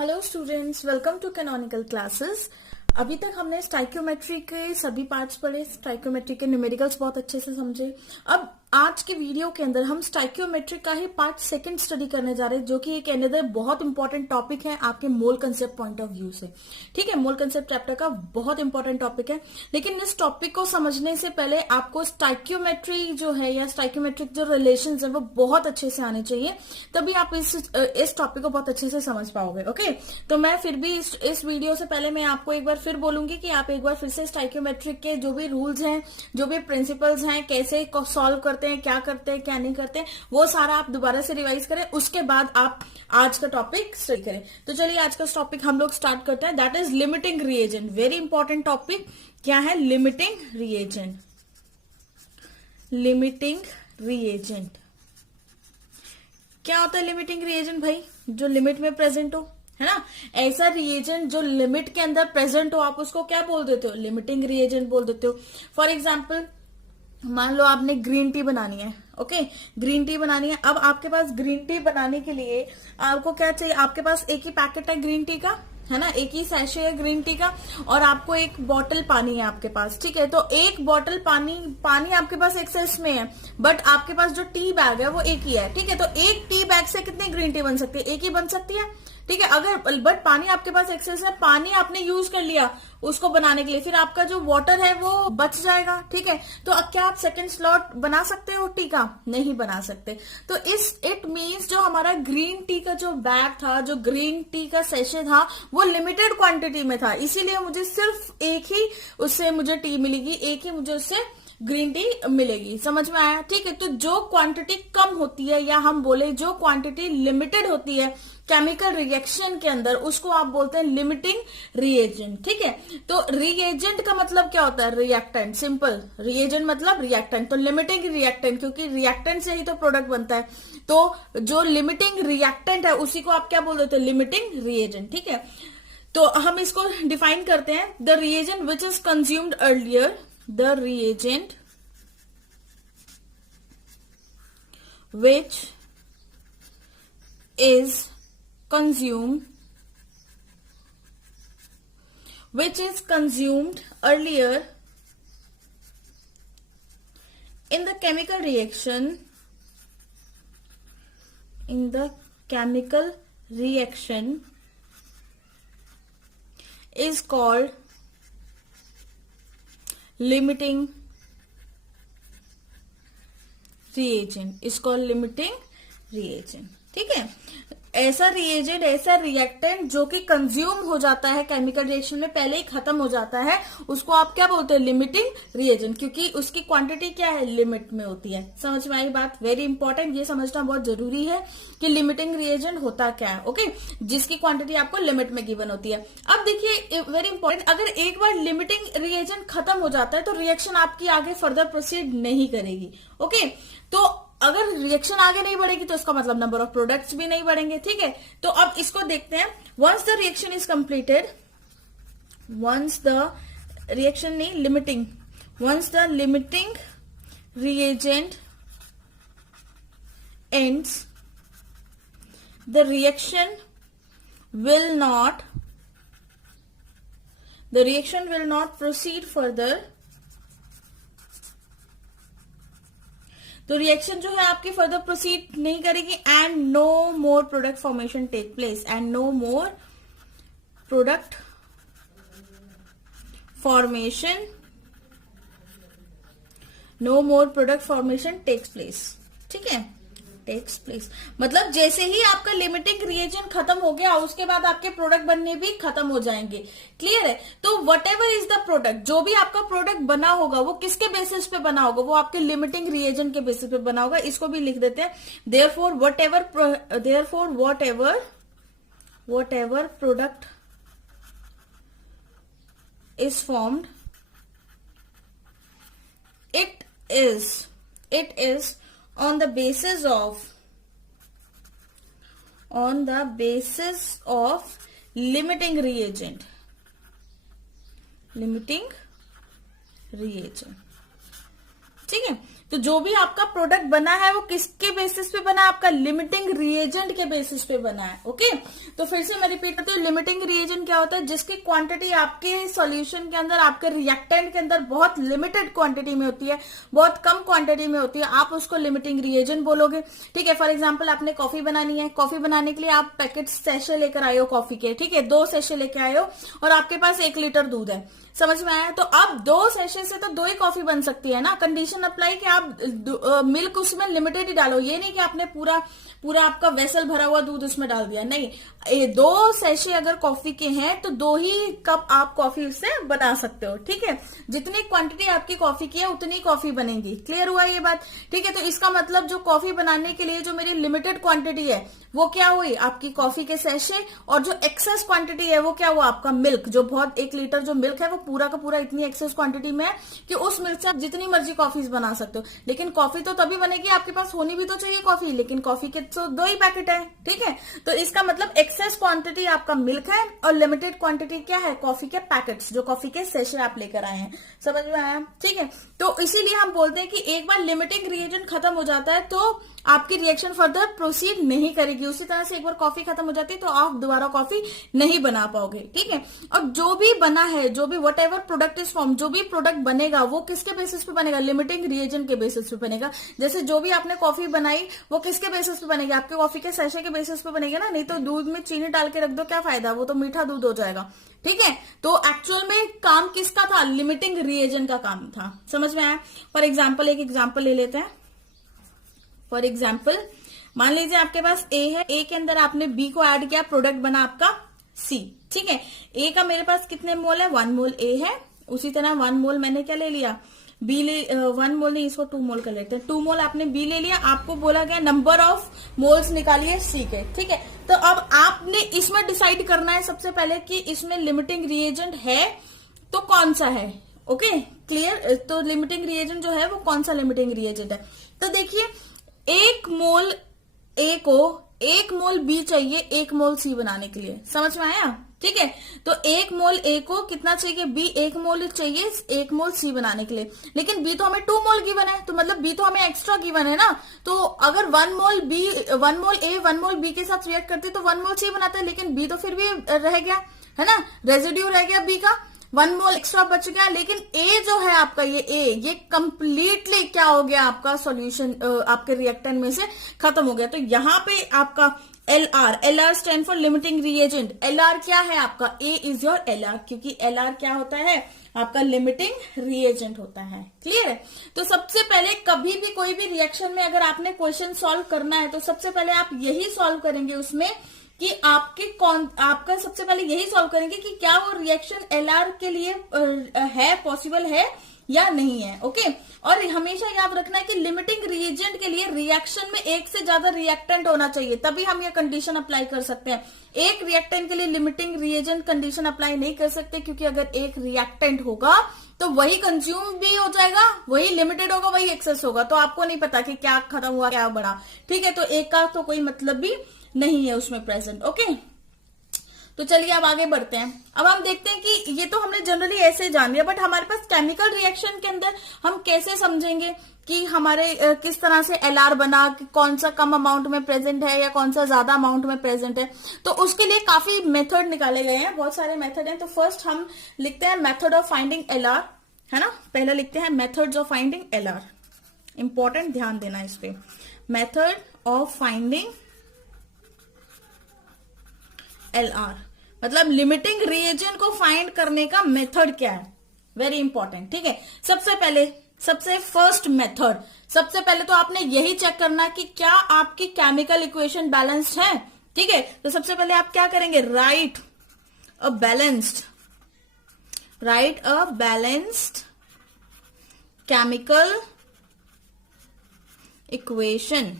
Hello students, welcome to canonical classes. अभी तक हमने स्टाइक्योमेट्री के सभी पार्ट्स पढ़े, स्टाइक्योमेट्री के न्यूमेरिकल्स बहुत अच्छे से समझे। अब आज के वीडियो के अंदर हम स्टाइक्योमेट्री का ही पार्ट सेकंड स्टडी करने जा रहे हैं, जो कि एक अनदर बहुत इंपॉर्टेंट टॉपिक है आपके मोल कंसेप्ट पॉइंट ऑफ व्यू से। ठीक है, मोल कंसेप्ट चैप्टर का बहुत इंपॉर्टेंट टॉपिक है, लेकिन इस टॉपिक को समझने से पहले आपको स्टाइक्योमेट्री जो है या स्टाइक्योमेट्रिक जो रिलेशन है वो बहुत अच्छे से आने चाहिए, तभी आप इस टॉपिक को बहुत अच्छे से समझ पाओगे। ओके, तो मैं फिर भी इस वीडियो से पहले मैं आपको एक बार फिर बोलूंगी कि आप एक बार फिर से स्टाइक्योमेट्रिक के जो भी रूल्स हैं, जो भी प्रिंसिपल्स हैं, कैसे सॉल्व करते हैं, क्या करते हैं, क्या नहीं करते, वो सारा आप दोबारा से रिवाइज करें, उसके बाद आप आज का टॉपिक स्टडी करें। तो चलिए आज का टॉपिक हम लोग स्टार्ट करते हैं, that is limiting reagent. Very important topic क्या है? Limiting reagent. लिमिटिंग रिएजेंट क्या होता है? लिमिटिंग रिएजेंट भाई जो लिमिट में प्रेजेंट हो, है ना। ऐसा रिएजेंट जो लिमिट के अंदर प्रेजेंट हो, आप उसको क्या बोल देते हो? लिमिटिंग रिएजेंट बोल देते हो। फॉर एग्जाम्पल, मान लो आपने ग्रीन टी बनानी है। ओके, ग्रीन टी बनानी है। अब आपके पास ग्रीन टी बनाने के लिए आपको क्या चाहिए? आपके पास एक ही पैकेट है ग्रीन टी का, है ना, एक ही सैशे है ग्रीन टी का, और आपको एक बॉटल पानी है आपके पास। ठीक है, तो एक बॉटल पानी आपके पास एक्सेस में है, बट आपके पास जो टी बैग है वो एक ही है। ठीक है, तो एक टी बैग से कितनी ग्रीन टी बन सकती है? एक ही बन सकती है। ठीक है, अगर बट पानी आपके पास एक्सेस है, पानी आपने यूज कर लिया उसको बनाने के लिए, फिर आपका जो वाटर है वो बच जाएगा। ठीक है, तो अब क्या आप सेकंड स्लॉट बना सकते हो टी का? नहीं बना सकते। तो इट मींस जो हमारा ग्रीन टी का जो बैग था, जो ग्रीन टी का सेशे था, वो लिमिटेड क्वांटिटी में था, इसीलिए मुझे सिर्फ एक ही उससे मुझे टी मिलेगी, एक ही मुझे उससे ग्रीन टी मिलेगी। समझ में आया? ठीक है, तो जो क्वांटिटी कम होती है, या हम बोले जो क्वांटिटी लिमिटेड होती है केमिकल रिएक्शन के अंदर, उसको आप बोलते हैं लिमिटिंग रिएजेंट। ठीक है, तो रिएजेंट का मतलब क्या होता है? रिएक्टेंट। सिंपल, रिएजेंट मतलब रिएक्टेंट, तो लिमिटिंग रिएक्टेंट, क्योंकि रिएक्टेंट से ही तो प्रोडक्ट बनता है, तो जो लिमिटिंग रिएक्टेंट है उसी को आप क्या बोल देते हैं? Limiting reagent. ठीक है, तो हम इसको डिफाइन करते हैं, the reagent which is consumed earlier, the reagent which is consumed earlier in the chemical reaction is called limiting reagent. इसको लिमिटिंग रिएजेंट। ठीक है, ऐसा रिएजेंट, ऐसा रिएक्टेंट जो कि कंज्यूम हो जाता है केमिकल रिएक्शन में, पहले ही खत्म हो जाता है, उसको आप क्या बोलते हैं? लिमिटिंग रिएजेंट, क्योंकि उसकी क्वांटिटी क्या है? लिमिट में होती है। समझ में आई बात? वेरी इंपॉर्टेंट, ये समझना बहुत जरूरी है कि लिमिटिंग रिएजेंट होता क्या है। ओके, जिसकी क्वांटिटी आपको लिमिट में गिवन होती है। अब देखिए वेरी इंपॉर्टेंट, अगर एक बार लिमिटिंग रिएजेंट खत्म हो जाता है तो रिएक्शन आपकी आगे फर्दर प्रोसीड नहीं करेगी। ओके, तो अगर रिएक्शन आगे नहीं बढ़ेगी तो इसका मतलब नंबर ऑफ प्रोडक्ट्स भी नहीं बढ़ेंगे। ठीक है, तो अब इसको देखते हैं। Once the reaction is completed, once the reaction नहीं, limiting, once the limiting reagent ends, the reaction will not proceed further। तो रिएक्शन जो है आपकी फर्दर प्रोसीड नहीं करेगी, and no more product formation take place, and no more product formation takes place. ठीक है, takes place मतलब जैसे ही आपका लिमिटिंग रिएजेंट खत्म हो गया, उसके बाद आपके प्रोडक्ट बनने भी खत्म हो जाएंगे। क्लियर है? तो what ever is the product, जो भी आपका प्रोडक्ट बना होगा वो किसके बेसिस पे बना होगा? वो आपके लिमिटिंग रिएजेंट के बेसिस पे बना होगा। इसको भी लिख देते हैं, therefore whatever product is formed, it is on the basis of limiting reagent। ठीक है, तो जो भी आपका प्रोडक्ट बना है वो किसके बेसिस पे बना है, आपका लिमिटिंग रिएजेंट के बेसिस पे बना है। ओके, तो फिर से मैं रिपीट करती हूँ, लिमिटिंग रिएजेंट क्या होता है, जिसकी क्वांटिटी आपके सॉल्यूशन के अंदर, आपके रिएक्टेंट के अंदर बहुत लिमिटेड क्वांटिटी में होती है, बहुत कम क्वांटिटी में होती है, आप उसको लिमिटिंग रिएजेंट बोलोगे। ठीक है, फॉर एग्जाम्पल आपने कॉफी बनानी है, कॉफी बनाने के लिए आप पैकेट सेशे लेकर आए हो कॉफी के, ठीक है, 2 सेशे लेके आए हो और आपके पास 1 लीटर दूध है, समझ में आया। तो अब 2 सेशे से तो 2 ही कॉफी बन सकती है ना। कंडीशन अप्लाई कि आप मिल्क उसमें लिमिटेड ही डालो, ये नहीं कि आपने पूरा आपका वेसल भरा हुआ दूध उसमें डाल दिया, नहीं। 2 सेशे अगर कॉफी के हैं तो 2 ही कप आप कॉफी उससे बना सकते हो। ठीक है, जितनी क्वांटिटी आपकी कॉफी की है उतनी कॉफी बनेगी। क्लियर हुआ ये बात? ठीक है, तो इसका मतलब जो कॉफी बनाने के लिए जो मेरी लिमिटेड क्वांटिटी है वो क्या हुई, आपकी कॉफी के सेशे, और जो एक्सेस क्वांटिटी है वो क्या हुआ, आपका मिल्क, जो बहुत 1 लीटर जो मिल्क है वो पूरा का पूरा इतनी एक्सेस क्वांटिटी में है कि उस मिल्क से आप जितनी मर्जी कॉफीज बना सकते हो। लेकिन कॉफी तो तभी बनेगी, आपके पास होनी भी तो चाहिए कॉफी, लेकिन कॉफी के तो 2 ही पैकेट है। ठीक है, तो इसका मतलब एक्सेस क्वांटिटी आपका मिल्क है और लिमिटेड क्वांटिटी क्या है, कॉफी के पैकेट्स, जो कॉफी के सेशे आप लेकर आए हैं। समझ में आया? ठीक है, तो इसीलिए हम बोलते हैं कि एक बार लिमिटिंग रिएजेंट खत्म हो जाता है तो आपकी रिएक्शन फर्दर प्रोसीड नहीं करेगी। उसी तरह से एक बार कॉफी खत्म हो जाती है तो आप दोबारा कॉफी नहीं बना पाओगे। ठीक है, और जो भी बना है, जो भी what ever product is form, जो भी प्रोडक्ट बनेगा वो किसके बेसिस पे बनेगा, लिमिटिंग रिएजेंट के बेसिस पे बनेगा। जैसे जो भी आपने कॉफी बनाई वो किसके बेसिस पे बनेगी, आपके कॉफी के सेशे के बेसिस पे बनेगा ना। नहीं तो दूध में चीनी डाल के रख दो, क्या फायदा, वो तो मीठा दूध हो जाएगा। ठीक है, तो एक्चुअल में काम किसका था, लिमिटिंग रिएजेंट का काम था। समझ में आया? फॉर एग्जाम्पल एक एग्जाम्पल ले लेते हैं। फॉर एग्जाम्पल मान लीजिए आपके पास ए है, ए के अंदर आपने बी को ऐड किया, प्रोडक्ट बना आपका सी। ठीक है, ए का मेरे पास कितने मोल है, 1 मोल ए है। उसी तरह 1 मोल मैंने क्या ले लिया, बी ले, 1 मोल नहीं, इसको 2 मोल कर लेते हैं। 2 मोल आपने बी ले लिया, आपको बोला गया नंबर ऑफ मोल्स निकालिए सी के। ठीक है, तो अब आपने इसमें डिसाइड करना है सबसे पहले कि इसमें लिमिटिंग रिएजेंट है तो कौन सा है। Okay, clear? तो लिमिटिंग रिएजेंट जो है वो कौन सा लिमिटिंग रिएजेंट है, तो देखिए 1 मोल ए को 1 मोल बी चाहिए 1 मोल सी बनाने के लिए। समझ में आया? ठीक है, तो 1 मोल ए को कितना चाहिए, बी 1 मोल चाहिए 1 मोल सी बनाने के लिए। लेकिन बी तो हमें 2 मोल गिवन है, तो मतलब बी तो हमें एक्स्ट्रा गिवन है ना। तो अगर 1 मोल बी, 1 मोल ए 1 मोल बी के साथ रिएक्ट करते तो 1 मोल सी बनाता है, लेकिन बी तो फिर भी रह गया है ना, रेजिड्यू रह गया बी का, 1 मोल एक्स्ट्रा बच गया। लेकिन ए जो है आपका, ये कंप्लीटली क्या हो गया, आपका सॉल्यूशन आपके रिएक्टेंट में से खत्म हो गया। तो यहाँ पे आपका L R stand for limiting reagent. L R क्या है आपका, ए इज योर एल आर, क्योंकि एल आर क्या होता है, आपका लिमिटिंग रिएजेंट होता है। क्लियर है? तो सबसे पहले कभी भी कोई भी रिएक्शन में अगर आपने क्वेश्चन सॉल्व करना है तो सबसे पहले आप यही सॉल्व करेंगे उसमें कि आपका सबसे पहले यही सॉल्व करेंगे कि क्या वो रिएक्शन एलआर के लिए है, पॉसिबल है या नहीं है। ओके, और हमेशा याद रखना है कि लिमिटिंग रिएजेंट के लिए रिएक्शन में 1 से ज्यादा रिएक्टेंट होना चाहिए, तभी हम ये कंडीशन अप्लाई कर सकते हैं। एक रिएक्टेंट के लिए लिमिटिंग रिएजेंट कंडीशन अप्लाई नहीं कर सकते, क्योंकि अगर एक रिएक्टेंट होगा तो वही कंज्यूम भी हो जाएगा, वही लिमिटेड होगा, वही एक्सेस होगा, तो आपको नहीं पता कि क्या खत्म हुआ क्या बढ़ा। ठीक है, तो एक का तो कोई मतलब भी नहीं है उसमें प्रेजेंट। ओके, तो चलिए अब आगे बढ़ते हैं। अब हम देखते हैं कि ये तो हमने जनरली ऐसे जान लिया, बट हमारे पास केमिकल रिएक्शन के अंदर हम कैसे समझेंगे कि हमारे किस तरह से एलआर बना, कि कौन सा कम अमाउंट में प्रेजेंट है या कौन सा ज्यादा अमाउंट में प्रेजेंट है। तो उसके लिए काफी मेथड निकाले गए हैं, बहुत सारे मेथड हैं। तो फर्स्ट हम लिखते हैं मेथड ऑफ फाइंडिंग एलआर, है ना। पहले लिखते हैं methods of finding LR, important, ध्यान देना इस पे। मेथड ऑफ फाइंडिंग एलआर मतलब लिमिटिंग रिएजेंट को फाइंड करने का मेथड क्या है, वेरी इंपॉर्टेंट। ठीक है, सबसे फर्स्ट मेथड, सबसे पहले तो आपने यही चेक करना कि क्या आपकी केमिकल इक्वेशन बैलेंस्ड है। ठीक है, तो सबसे पहले आप क्या करेंगे, right a balanced chemical equation.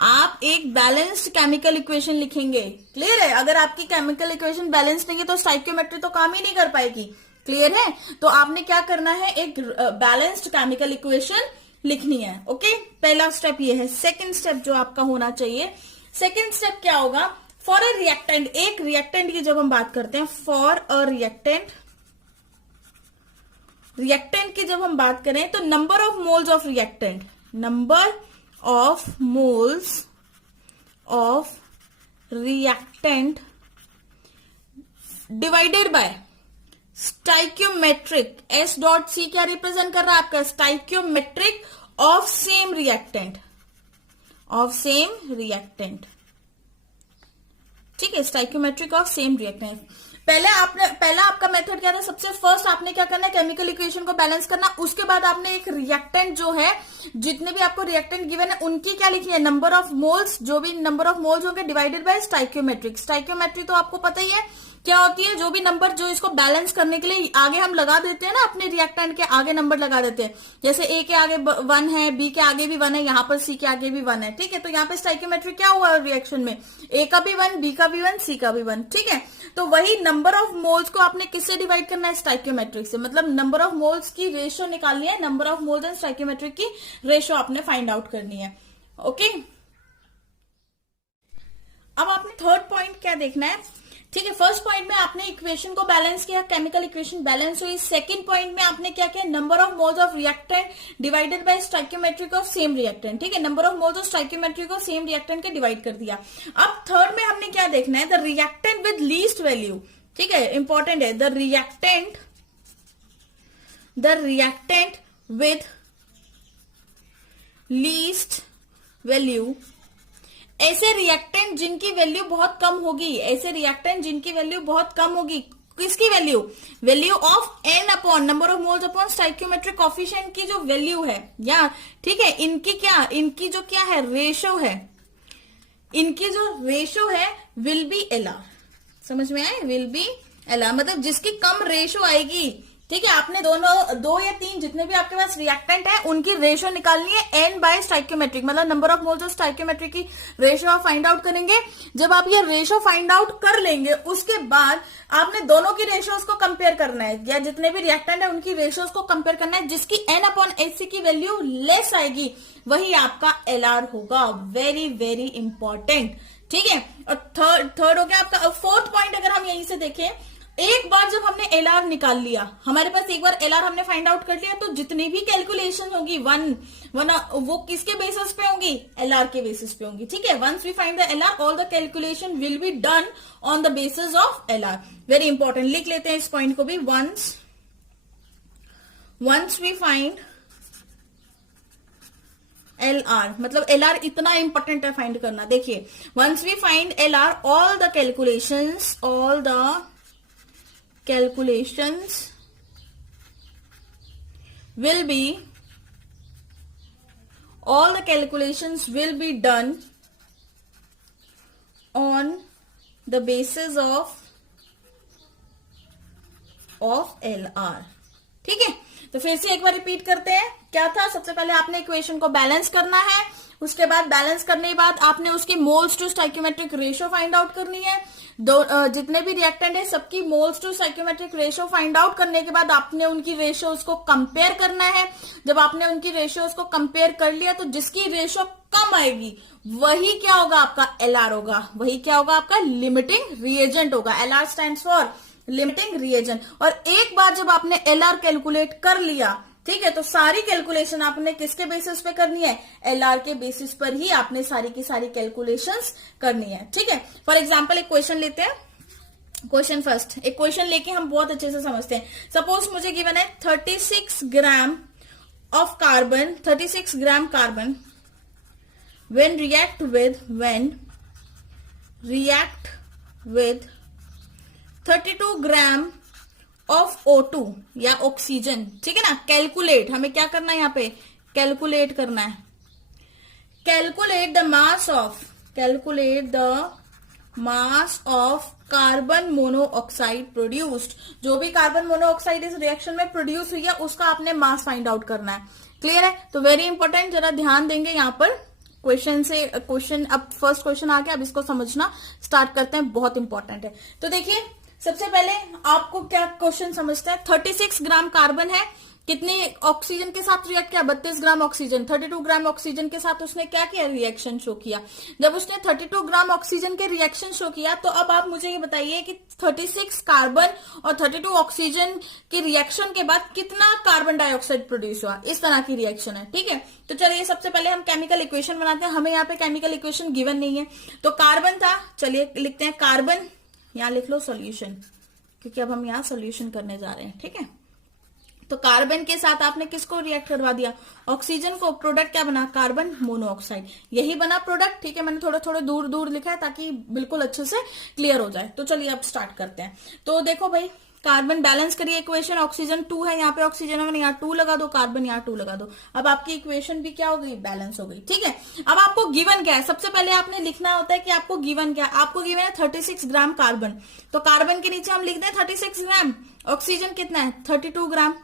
आप एक बैलेंस्ड केमिकल इक्वेशन लिखेंगे। क्लियर है? अगर आपकी केमिकल इक्वेशन बैलेंस नहीं है तो स्टोइकियोमेट्री तो काम ही नहीं कर पाएगी। क्लियर है? तो आपने क्या करना है, एक बैलेंस्ड केमिकल इक्वेशन लिखनी है। ओके, पहला स्टेप ये है। सेकंड स्टेप जो आपका होना चाहिए, सेकंड स्टेप क्या होगा, फॉर अ रिएक्टेंट, एक रिएक्टेंट की जब हम बात करते हैं, फॉर अ रिएक्टेंट रिएक्टेंट की जब हम बात करें तो number of moles of reactant, number of moles of reactant divided by stoichiometric, S dot C क्या रिप्रेजेंट कर रहा है आपका, stoichiometric of same reactant, of same reactant, ठीक है, स्टाइक्योमेट्रिक ऑफ सेम रिएक्टेंट। पहला आपका मेथड क्या था, सबसे फर्स्ट आपने क्या करना है, केमिकल इक्वेशन को बैलेंस करना, उसके बाद आपने एक रिएक्टेंट जो है, जितने भी आपको रिएक्टेंट गिवन है उनकी क्या लिखनी है, नंबर ऑफ मोल्स, जो भी नंबर ऑफ मोल्स होंगे डिवाइडेड बाय स्टाइक्योमेट्रिक। स्टाइक्योमेट्रिक तो आपको पता ही है क्या होती है, जो भी नंबर जो इसको बैलेंस करने के लिए आगे हम लगा देते हैं ना, अपने रिएक्टेंट के आगे नंबर लगा देते हैं, जैसे ए के आगे 1 है, बी के आगे भी 1 है, यहाँ पर सी के आगे भी 1 है, ठीक है। तो यहाँ पे स्टाइक्योमेट्रिक क्या हुआ रिएक्शन में, ए का भी 1, बी का भी 1, सी का भी 1, ठीक है। तो वही नंबर ऑफ मोल्स को आपने किससे डिवाइड करना है, स्टाइक्योमेट्रिक से, मतलब नंबर ऑफ मोल्स की रेशियो निकालनी है, number of moles and stoichiometric की रेशियो आपने फाइंड आउट करनी है, ओके। अब आपने थर्ड पॉइंट क्या देखना है, ठीक है। फर्स्ट पॉइंट में आपने इक्वेशन को बैलेंस किया, केमिकल इक्वेशन बैलेंस हुई। सेकंड पॉइंट में आपने क्या किया, number of moles of reactant divided by stoichiometric of same reactant, ठीक है, number of moles of stoichiometric of same reactant के डिवाइड कर दिया। अब थर्ड में हमने क्या देखना है, the reactant with least value, ठीक है, इंपॉर्टेंट है, the reactant with least value, ऐसे रिएक्टेंट जिनकी वैल्यू बहुत कम होगी, ऐसे रिएक्टेंट जिनकी वैल्यू बहुत कम होगी, किसकी value, value of n upon number of moles upon stoichiometric coefficient की जो वैल्यू है, या ठीक है, इनकी जो क्या है रेशो है, इनकी जो रेशो है विल बी एलआर, समझ में आए, विल बी एलआर, मतलब जिसकी कम रेशो आएगी, ठीक है। आपने दो या तीन जितने भी आपके पास रिएक्टेंट है उनकी रेशियो निकालनी है, एन बाय स्टाइक्योमेट्रिक, मतलब number of moles of stoichiometric की रेशियो आप फाइंड आउट करेंगे। जब आप ये रेशियो फाइंड आउट कर लेंगे उसके बाद आपने दोनों की रेशियोज को कंपेयर करना है, या जितने भी रिएक्टेंट है उनकी रेशियोज को कंपेयर करना है, जिसकी एन अपॉन एच की वैल्यू लेस आएगी वही आपका एलआर होगा, वेरी वेरी इंपॉर्टेंट, ठीक है। और थर्ड हो गया आपका। फोर्थ पॉइंट अगर हम यहीं से देखें, एक बार जब हमने एलआर निकाल लिया, हमारे पास एक बार एलआर हमने फाइंड आउट कर लिया, तो जितनी भी कैलकुलेशन होगी वो किसके बेसिस पे होंगी, एलआर के बेसिस पे होंगी, ठीक है। Once we find the LR, all the calculation will be done on the basis of LR, very important, लिख लेते हैं इस पॉइंट को भी। वंस वी फाइंड एलआर, मतलब एलआर इतना इंपॉर्टेंट है फाइंड करना, देखिए, once we find LR, all the calculations will be done on the basis of LR, ठीक है। तो फिर से एक बार रिपीट करते हैं, क्या था, सबसे पहले आपने इक्वेशन को बैलेंस करना है, उसके बाद बैलेंस करने के बाद आपने उसकी moles to stoichiometric ratio find out करनी है, जितने भी रिएक्टेंट है सबकी moles to stoichiometric ratio find out करने के बाद आपने उनकी रेशियोज को कंपेयर करना है। जब आपने उनकी रेशियोज को कंपेयर कर लिया तो जिसकी रेशियो कम आएगी वही क्या होगा, आपका एलआर होगा, वही क्या होगा, आपका लिमिटिंग रिएजेंट होगा। LR stands for limiting reagent. और एक बार जब आपने एलआर कैलकुलेट कर लिया, ठीक है, तो सारी कैलकुलेशन आपने किसके बेसिस पे करनी है, एलआर के बेसिस पर ही आपने सारी की सारी कैलकुलेशंस करनी है, ठीक है। फॉर एग्जांपल एक क्वेश्चन लेते हैं, क्वेश्चन फर्स्ट, एक क्वेश्चन लेके हम बहुत अच्छे से समझते हैं। सपोज मुझे गिवन है 36 gram of carbon, 36 gram carbon when react with 32 gram of O2 या ऑक्सीजन, ठीक है ना। कैलकुलेट, हमें क्या करना है, यहाँ पे कैलकुलेट करना है, calculate the mass of carbon monoxide produced, जो भी कार्बन मोनोऑक्साइड इस रिएक्शन में प्रोड्यूस हुई है उसका आपने मास फाइंड आउट करना है, क्लियर है। तो वेरी इंपॉर्टेंट, जरा ध्यान देंगे यहाँ पर क्वेश्चन। अब फर्स्ट क्वेश्चन आ गया, अब इसको समझना स्टार्ट करते हैं, बहुत इंपॉर्टेंट है। तो देखिए, सबसे पहले आपको क्या क्वेश्चन समझते हैं, 36 ग्राम कार्बन है, कितने ऑक्सीजन के साथ रिएक्ट किया, 32 ग्राम ऑक्सीजन, 32 ग्राम ऑक्सीजन के साथ उसने क्या किया, रिएक्शन शो किया। जब उसने 32 ग्राम ऑक्सीजन के रिएक्शन शो किया तो अब आप मुझे ये बताइए कि 36 कार्बन और 32 ऑक्सीजन के रिएक्शन के बाद कितना कार्बन डाइऑक्साइड प्रोड्यूस हुआ। इस तरह की रिएक्शन है, ठीक है। तो चलिए सबसे पहले हम केमिकल इक्वेशन बनाते हैं। हमें यहाँ पे केमिकल इक्वेशन गिवन नहीं है, तो कार्बन था, चलिए लिखते हैं कार्बन, यहाँ लिख लो सॉल्यूशन, क्योंकि अब हम यहाँ सॉल्यूशन करने जा रहे हैं, ठीक है। तो कार्बन के साथ आपने किसको रिएक्ट करवा दिया, ऑक्सीजन को। प्रोडक्ट क्या बना, कार्बन मोनोऑक्साइड, यही बना प्रोडक्ट, ठीक है। मैंने थोड़ा थोड़ा दूर दूर लिखा है ताकि बिल्कुल अच्छे से क्लियर हो जाए। तो चलिए अब स्टार्ट करते हैं। तो देखो भाई, कार्बन बैलेंस करिए इक्वेशन, ऑक्सीजन 2 है, यहाँ पे ऑक्सीजन है, यहाँ 2 लगा दो, कार्बन यहाँ 2 लगा दो। अब आपकी इक्वेशन भी क्या हो गई, बैलेंस हो गई, ठीक है। अब आपको गिवन क्या है, सबसे पहले आपने लिखना होता है कि आपको गिवन क्या है। आपको गिवन है 36 ग्राम कार्बन, तो कार्बन के नीचे हम लिख दें 36 ग्राम। ऑक्सीजन कितना है, 32 ग्राम,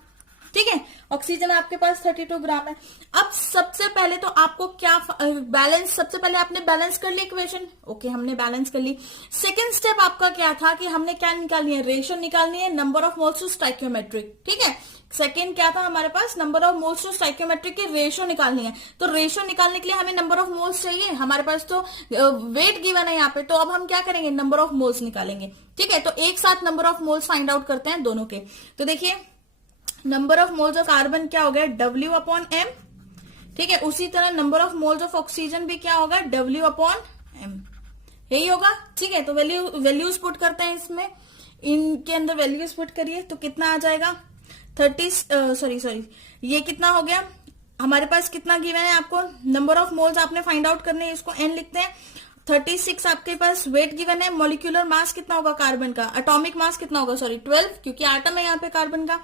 ठीक है। ऑक्सीजन आपके पास 32 ग्राम है। अब सबसे पहले तो आपको क्या बैलेंस, सबसे पहले आपने बैलेंस कर ली इक्वेशन, ओके, हमने बैलेंस कर ली। सेकंड स्टेप आपका क्या था कि हमने क्या निकालनी है, रेशो निकालनी है, number of moles to stoichiometric, ठीक है। सेकंड क्या था हमारे पास, number of moles to stoichiometric की रेशो निकालनी है। तो रेशो निकालने के लिए हमें नंबर ऑफ मोल्स चाहिए, हमारे पास तो वेट गिवन है यहाँ पे। तो अब हम क्या करेंगे, नंबर ऑफ मोल्स निकालेंगे, ठीक है। तो एक साथ number of moles find out करते हैं दोनों के। तो देखिए number of moles of carbon क्या हो गया, W/M, ठीक है। उसी तरह number of moles of oxygen भी क्या होगा, W/M, यही होगा, ठीक है। तो वैल्यूज पुट करते हैं इसमें, इनके अंदर वैल्यूज पुट करिए तो कितना आ जाएगा, 30 सॉरी ये कितना हो गया हमारे पास, कितना गिवन है आपको, नंबर ऑफ मोल्स आपने फाइंड आउट करने हैं, इसको N लिखते हैं। 36 आपके पास वेट गिवन है, मॉलिक्यूलर मास कितना होगा कार्बन का, एटॉमिक मास कितना होगा, 12, क्योंकि एटम है यहाँ पे कार्बन का।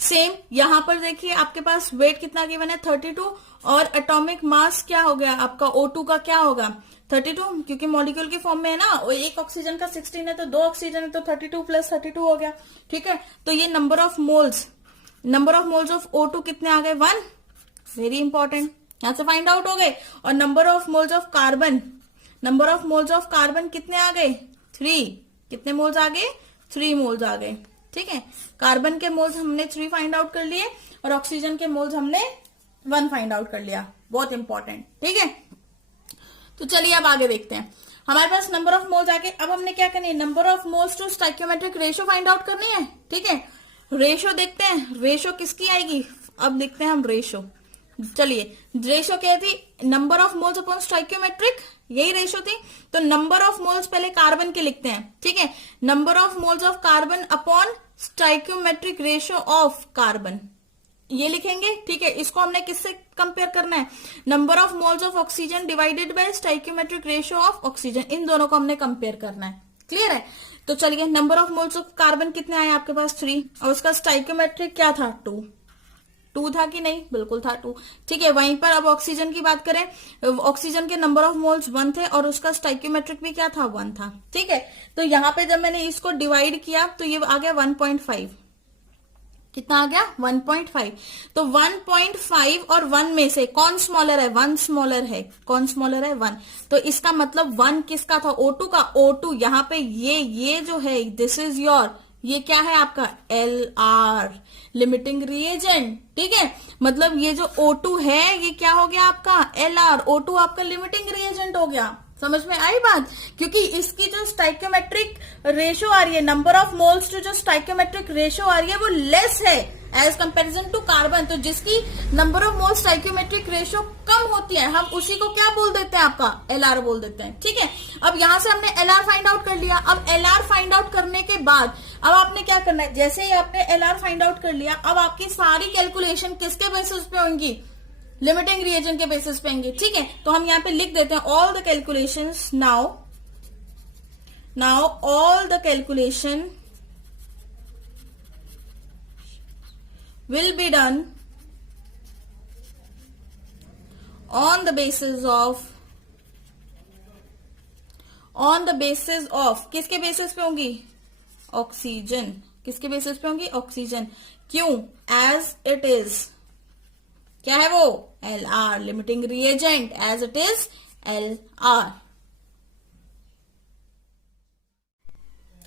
सेम यहां पर देखिए आपके पास वेट कितना गिवन है, 32, और एटॉमिक मास क्या हो गया आपका, O2 का क्या होगा, 32, क्योंकि मॉलिक्यूल की फॉर्म में है ना, और एक ऑक्सीजन का 16 है, तो 2 ऑक्सीजन है, तो 32 + 32 हो गया, ठीक है। तो ये number of moles of O2 कितने आ गए, 1, वेरी इंपॉर्टेंट, यहां से फाइंड आउट हो गए। और number of moles of carbon कितने आ गए, 3, कितने मोल्स आ गए, 3 मोल्स आ गए, ठीक है। कार्बन के मोल्स हमने 3 फाइंड आउट कर लिए, और ऑक्सीजन के मोल्स हमने 1 फाइंड आउट कर लिया, बहुत इंपॉर्टेंट, ठीक है। तो चलिए अब आगे देखते हैं, हमारे पास नंबर ऑफ मोल्स आके, अब हमने क्या करनी है, number of moles to stoichiometric ratio find out करनी है, ठीक है। रेशो देखते हैं, रेशो किसकी आएगी, अब देखते हैं हम रेशो। चलिए रेशो क्या थी, number of moles upon stoichiometric, यही रेशो थी। तो नंबर ऑफ मोल्स पहले कार्बन के लिखते हैं, ठीक है। Number of moles of carbon upon stoichiometric ratio of carbon, ये लिखेंगे, ठीक है। इसको हमने किससे कंपेयर करना है, number of moles of oxygen divided by stoichiometric ratio of oxygen, इन दोनों को हमने कंपेयर करना है, क्लियर है। तो चलिए number of moles of carbon कितने आए आपके पास, 3, और उसका स्टोइकियोमेट्रिक क्या था, 2 था कि नहीं, बिल्कुल था 2, ठीक है। वहीं पर अब ऑक्सीजन की बात करें, ऑक्सीजन के नंबर ऑफ मोल्स 1 थे, और उसका स्टोइकियोमेट्रिक भी क्या था, 1 था, ठीक है। तो यहां पे जब मैंने इसको डिवाइड किया तो ये आ गया 1.5, कितना आ गया, 1.5। तो 1.5 और 1 में से कौन स्मॉलर है, 1 स्मॉलर है, कौन स्मॉलर है, 1। तो इसका मतलब 1 किसका था, O2 का। O2 यहाँ पे ये जो है, दिस इज योर, ये क्या है आपका, LR, लिमिटिंग रिएजेंट, ठीक है। मतलब ये जो O2 है ये क्या हो गया आपका, LR, O2 आपका लिमिटिंग रिएजेंट हो गया, समझ में आई बात। क्योंकि इसकी जो स्टोइकियोमेट्रिक रेशो आ रही है, नंबर ऑफ मोल्स टू जो स्टोइकियोमेट्रिक रेशो आ रही है वो लेस है एज कंपैरिजन टू कार्बन। तो जिसकी number of moles stoichiometric ratio कम होती है, हम उसी को क्या बोल देते हैं, आपका LR बोल देते हैं, ठीक है। अब यहां से हमने LR फाइंड आउट कर लिया। अब LR फाइंड आउट करने के बाद अब आपने क्या करना है, जैसे ही आपने LR फाइंड आउट कर लिया, अब आपकी सारी कैलकुलेशन किसके बेसिस पे होंगी, लिमिटिंग रिएजेंट के बेसिस पे होंगी, ठीक है। तो हम यहाँ पे लिख देते हैं all the calculations now all the calculation will be done on the basis of किसके बेसिस पे होंगी, ऑक्सीजन, किसके बेसिस पे होंगी, ऑक्सीजन। क्यों, एज इट इज, क्या है वो, LR, limiting reagent, as it is LR।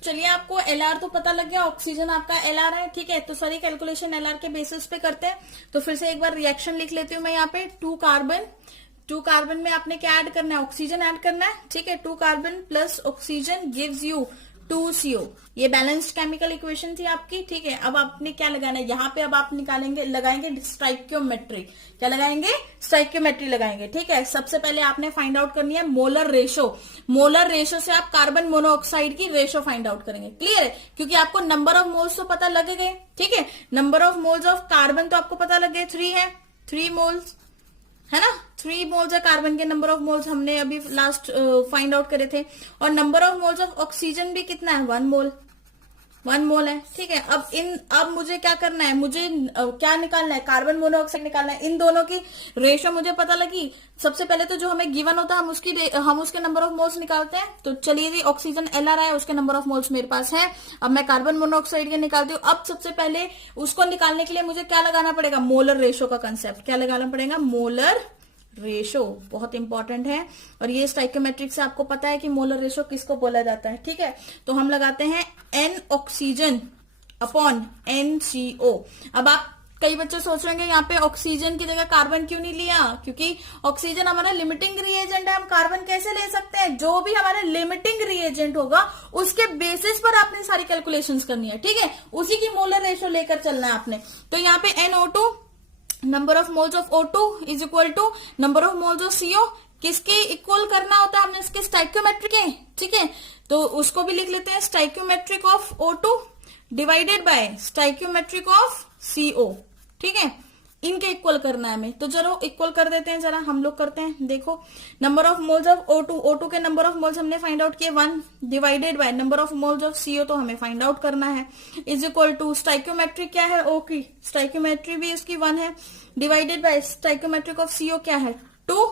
चलिए, आपको एलआर तो पता लग गया, ऑक्सीजन आपका एलआर है, ठीक है। तो सारी कैलकुलेशन एलआर के बेसिस पे करते हैं। तो फिर से एक बार रिएक्शन लिख लेती हूँ मैं यहाँ पे। 2 कार्बन में आपने क्या ऐड करना है, ऑक्सीजन ऐड करना है, ठीक है। 2 carbon plus oxygen gives you 2CO। ये बैलेंस्ड केमिकल इक्वेशन थी आपकी, ठीक है। अब आपने क्या लगाना है यहाँ पे, अब आप लगाएंगे स्टाइक्योमेट्री। क्या लगाएंगे, स्टाइक्योमेट्री लगाएंगे, ठीक है। सबसे पहले आपने फाइंड आउट करनी है मोलर रेशो। मोलर रेशो से आप कार्बन मोनोऑक्साइड की रेशो फाइंड आउट करेंगे, क्लियर है। क्योंकि आपको नंबर ऑफ मोल्स तो पता लग गए, ठीक है। Number of moles of carbon तो आपको पता लग गए, 3 है, 3 मोल्स है ना। 3 मोल्स है कार्बन के, नंबर ऑफ मोल्स हमने अभी लास्ट फाइंड आउट करे थे। और number of moles of oxygen भी कितना है, 1 मोल है, ठीक है। अब मुझे क्या करना है, मुझे क्या निकालना है, कार्बन मोनोऑक्साइड निकालना है। इन दोनों की रेशो मुझे पता लगी। सबसे पहले तो जो हमें गिवन होता है हम उसके नंबर ऑफ मोल्स निकालते हैं। तो चलिए जी, ऑक्सीजन एलआर है, उसके नंबर ऑफ मोल्स मेरे पास है। अब मैं कार्बन मोनोऑक्साइड के निकालती हूँ। अब सबसे पहले उसको निकालने के लिए मुझे क्या लगाना पड़ेगा, मोलर रेशो का कंसेप्ट। क्या लगाना पड़ेगा, मोलर रेशो, बहुत इंपॉर्टेंट है। और ये स्टाइक्योमेट्रिक से आपको पता है कि मोलर रेशो किसको बोला जाता है, ठीक है। तो हम लगाते हैं N ऑक्सीजन अपॉन NCO। अब आप कई बच्चे सोच रहे हैं यहाँ पे ऑक्सीजन की जगह कार्बन क्यों नहीं लिया, क्योंकि ऑक्सीजन हमारा लिमिटिंग रिएजेंट है। हम कार्बन कैसे ले सकते हैं, जो भी हमारा लिमिटिंग रिएजेंट होगा उसके बेसिस पर आपने सारी कैलकुलेशंस करनी है, ठीक है। उसी की मोलर रेशो लेकर चलना है आपने। तो यहाँ पे NO2, number of moles of O2 is equal to number of moles of CO। किसके इक्वल करना होता है, हमने इसके स्टाइक्योमेट्रिक है, ठीक है। तो उसको भी लिख लेते हैं, stoichiometric of O2 divided by stoichiometric of CO, ठीक है। इनके इक्वल करना है हमें। तो चलो इक्वल कर देते हैं, जरा हम लोग करते हैं। देखो, number of moles of O2 के नंबर ऑफ मोल्स हमने फाइंड आउट किए 1 divided by number of moles of CO, तो हमें फाइंड आउट करना है, इज इक्वल टू स्टाइक्योमेट्रिक क्या है O की, स्टाइक्योमेट्री भी इसकी 1 है, divided by stoichiometric of CO क्या है 2।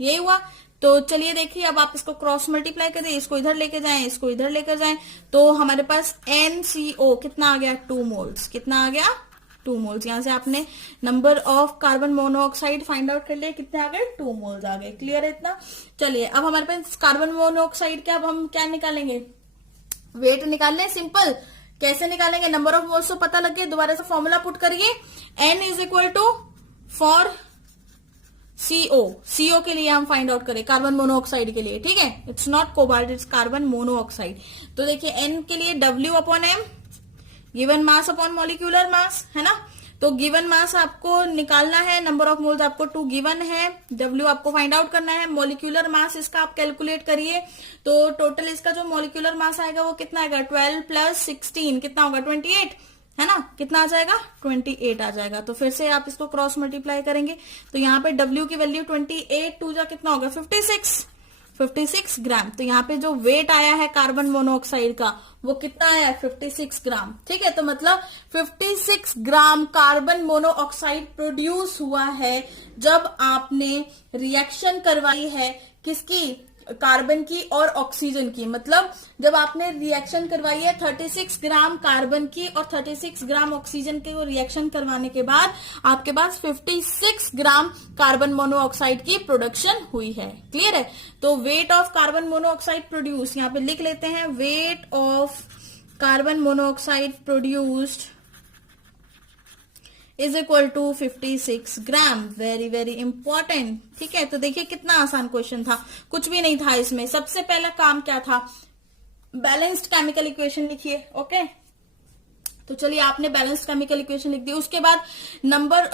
ये हुआ। तो चलिए देखिए, अब आप इसको क्रॉस मल्टीप्लाई करें, इसको इधर लेके जाएं, इसको इधर लेकर जाएं, तो हमारे पास NCO कितना आ गया, 2 मोल्स। कितना आ गया, 2 मोल्स। यहां से आपने number of carbon monoxide find out कर लिया, कितने आ गए, 2 मोल्स आ गए। क्लियर है इतना। चलिए, अब हमारे पास कार्बन मोनोऑक्साइड का अब हम क्या निकालेंगे, वेट निकाल लें। सिंपल, कैसे निकालेंगे, नंबर ऑफ मोल्स तो पता लग गया, दोबारा से फॉर्मूला पुट करिए। N is equal to for CO के लिए हम फाइंड आउट करें, कार्बन मोनोऑक्साइड के लिए, ठीक है। It's not cobalt, it's carbon monoxide. तो देखिए, N के लिए W upon M, given mass upon molecular mass, है ना। तो गिवन मास आपको निकालना है, नंबर ऑफ मोल्स आपको 2 गिवन है, W आपको फाइंड आउट करना है, मॉलिक्यूलर मास इसका आप कैलकुलेट करिए। तो टोटल इसका जो मॉलिक्यूलर मास आएगा वो कितना आएगा, 12 प्लस 16 कितना होगा, 28, है ना। कितना आ जाएगा, 28 आ जाएगा। तो फिर से आप इसको क्रॉस मल्टीप्लाई करेंगे, तो यहाँ पे W की वैल्यू 28 2 जा कितना होगा, 56 ग्राम। तो यहाँ पे जो वेट आया है कार्बन मोनोऑक्साइड का वो कितना आया, 56 ग्राम, ठीक है। तो मतलब 56 ग्राम कार्बन मोनोऑक्साइड प्रोड्यूस हुआ है जब आपने रिएक्शन करवाई है, किसकी, कार्बन की और ऑक्सीजन की। मतलब जब आपने रिएक्शन करवाई है 36 ग्राम कार्बन की और 36 ग्राम ऑक्सीजन के, वो रिएक्शन करवाने के बाद आपके पास 56 ग्राम कार्बन मोनोऑक्साइड की प्रोडक्शन हुई है। क्लियर है। तो weight of carbon monoxide produce, यहां पे लिख लेते हैं, weight of carbon monoxide produced is equal to 56 gram. Very very important, ठीक है। तो देखिए कितना आसान क्वेश्चन था, कुछ भी नहीं था इसमें। सबसे पहला काम क्या था, बैलेंस्ड केमिकल इक्वेशन लिखिए, ओके। तो चलिए, आपने बैलेंस्ड केमिकल इक्वेशन लिख दी। उसके बाद नंबर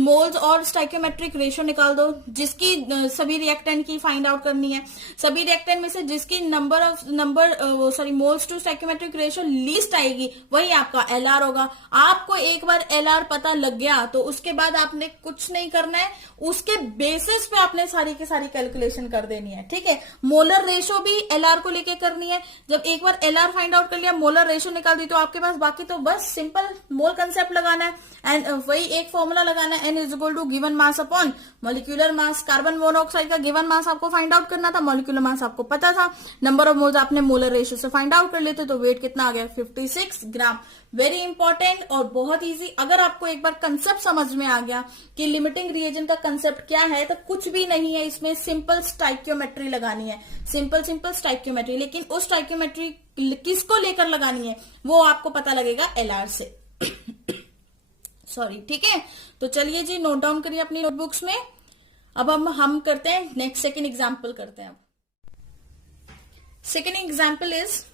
मोल्स और स्टाइक्योमेट्रिक रेशियो निकाल दो, जिसकी सभी रिएक्टेंट की फाइंड आउट करनी है। सभी रिएक्टेंट में से जिसकी moles to stoichiometric ratio least आएगी वही आपका LR होगा। आपको एक बार LR पता लग गया तो उसके बाद आपने कुछ नहीं करना है, उसके बेसिस पे आपने सारी की सारी कैलकुलेशन कर देनी है, ठीक है। मोलर रेशियो भी LR को लेके करनी है। जब एक बार LR फाइंड आउट कर लिया, मोलर रेशियो निकाल दी, तो आपके पास बाकी तो बस सिंपल मोल कंसेप्ट लगाना है एंड वही एक फॉर्मूला लगाना है, N is equal to given mass upon molecular mass. Carbon monoxide का गिवन मास आपको फाइंड आउट करना था, मॉलिक्यूलर मास आपको पता था, नंबर ऑफ मोल्स आपने मोलर रेशियो से फाइंड आउट कर लेते, तो वेट कितना आ गया, 56 ग्राम। वेरी इंपॉर्टेंट और बहुत इजी। अगर आपको एक बार कंसेप्ट समझ में आ गया कि लिमिटिंग रिएजेंट का कंसेप्ट क्या है, तो कुछ भी नहीं है इसमें, सिंपल स्टाइक्योमेट्री लगानी है, सिंपल स्टाइक्योमेट्री। लेकिन उस स्टाइक्योमेट्री किसको लेकर लगानी है वो आपको पता लगेगा एलआर से। सॉरी, ठीक है। तो चलिए जी, नोट डाउन करिए अपनी नोटबुक्स में। अब हम करते हैं नेक्स्ट, सेकेंड एग्जाम्पल करते हैं। अब second example is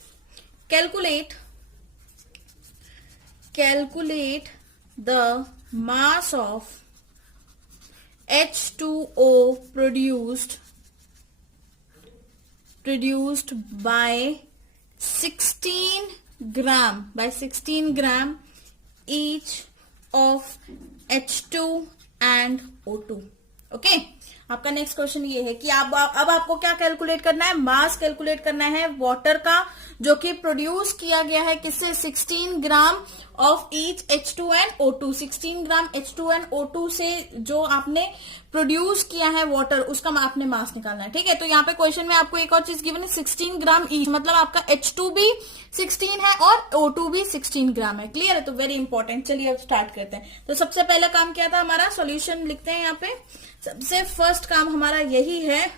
calculate the mass of H2O produced by 16 gram each of H2 and O2। Okay, आपका नेक्स्ट क्वेश्चन ये है कि अब आपको क्या कैलकुलेट करना है, मास कैलकुलेट करना है वाटर का, जो कि प्रोड्यूस किया गया है किससे, 16 gram of each H2NO2। 16 gram H2NO2 से जो आपने प्रोड्यूस किया है वाटर, उसका आपने मास निकालना है। ठीक है, तो यहाँ पे क्वेश्चन में आपको एक और चीज गिवन है, 16 ग्राम ईच, मतलब आपका H2 भी 16 है और O2 भी 16 ग्राम है। क्लियर है? तो वेरी इंपॉर्टेंट। चलिए अब स्टार्ट करते हैं। तो सबसे पहला काम क्या था हमारा, सॉल्यूशन लिखते हैं यहाँ पे। सबसे फर्स्ट काम हमारा यही है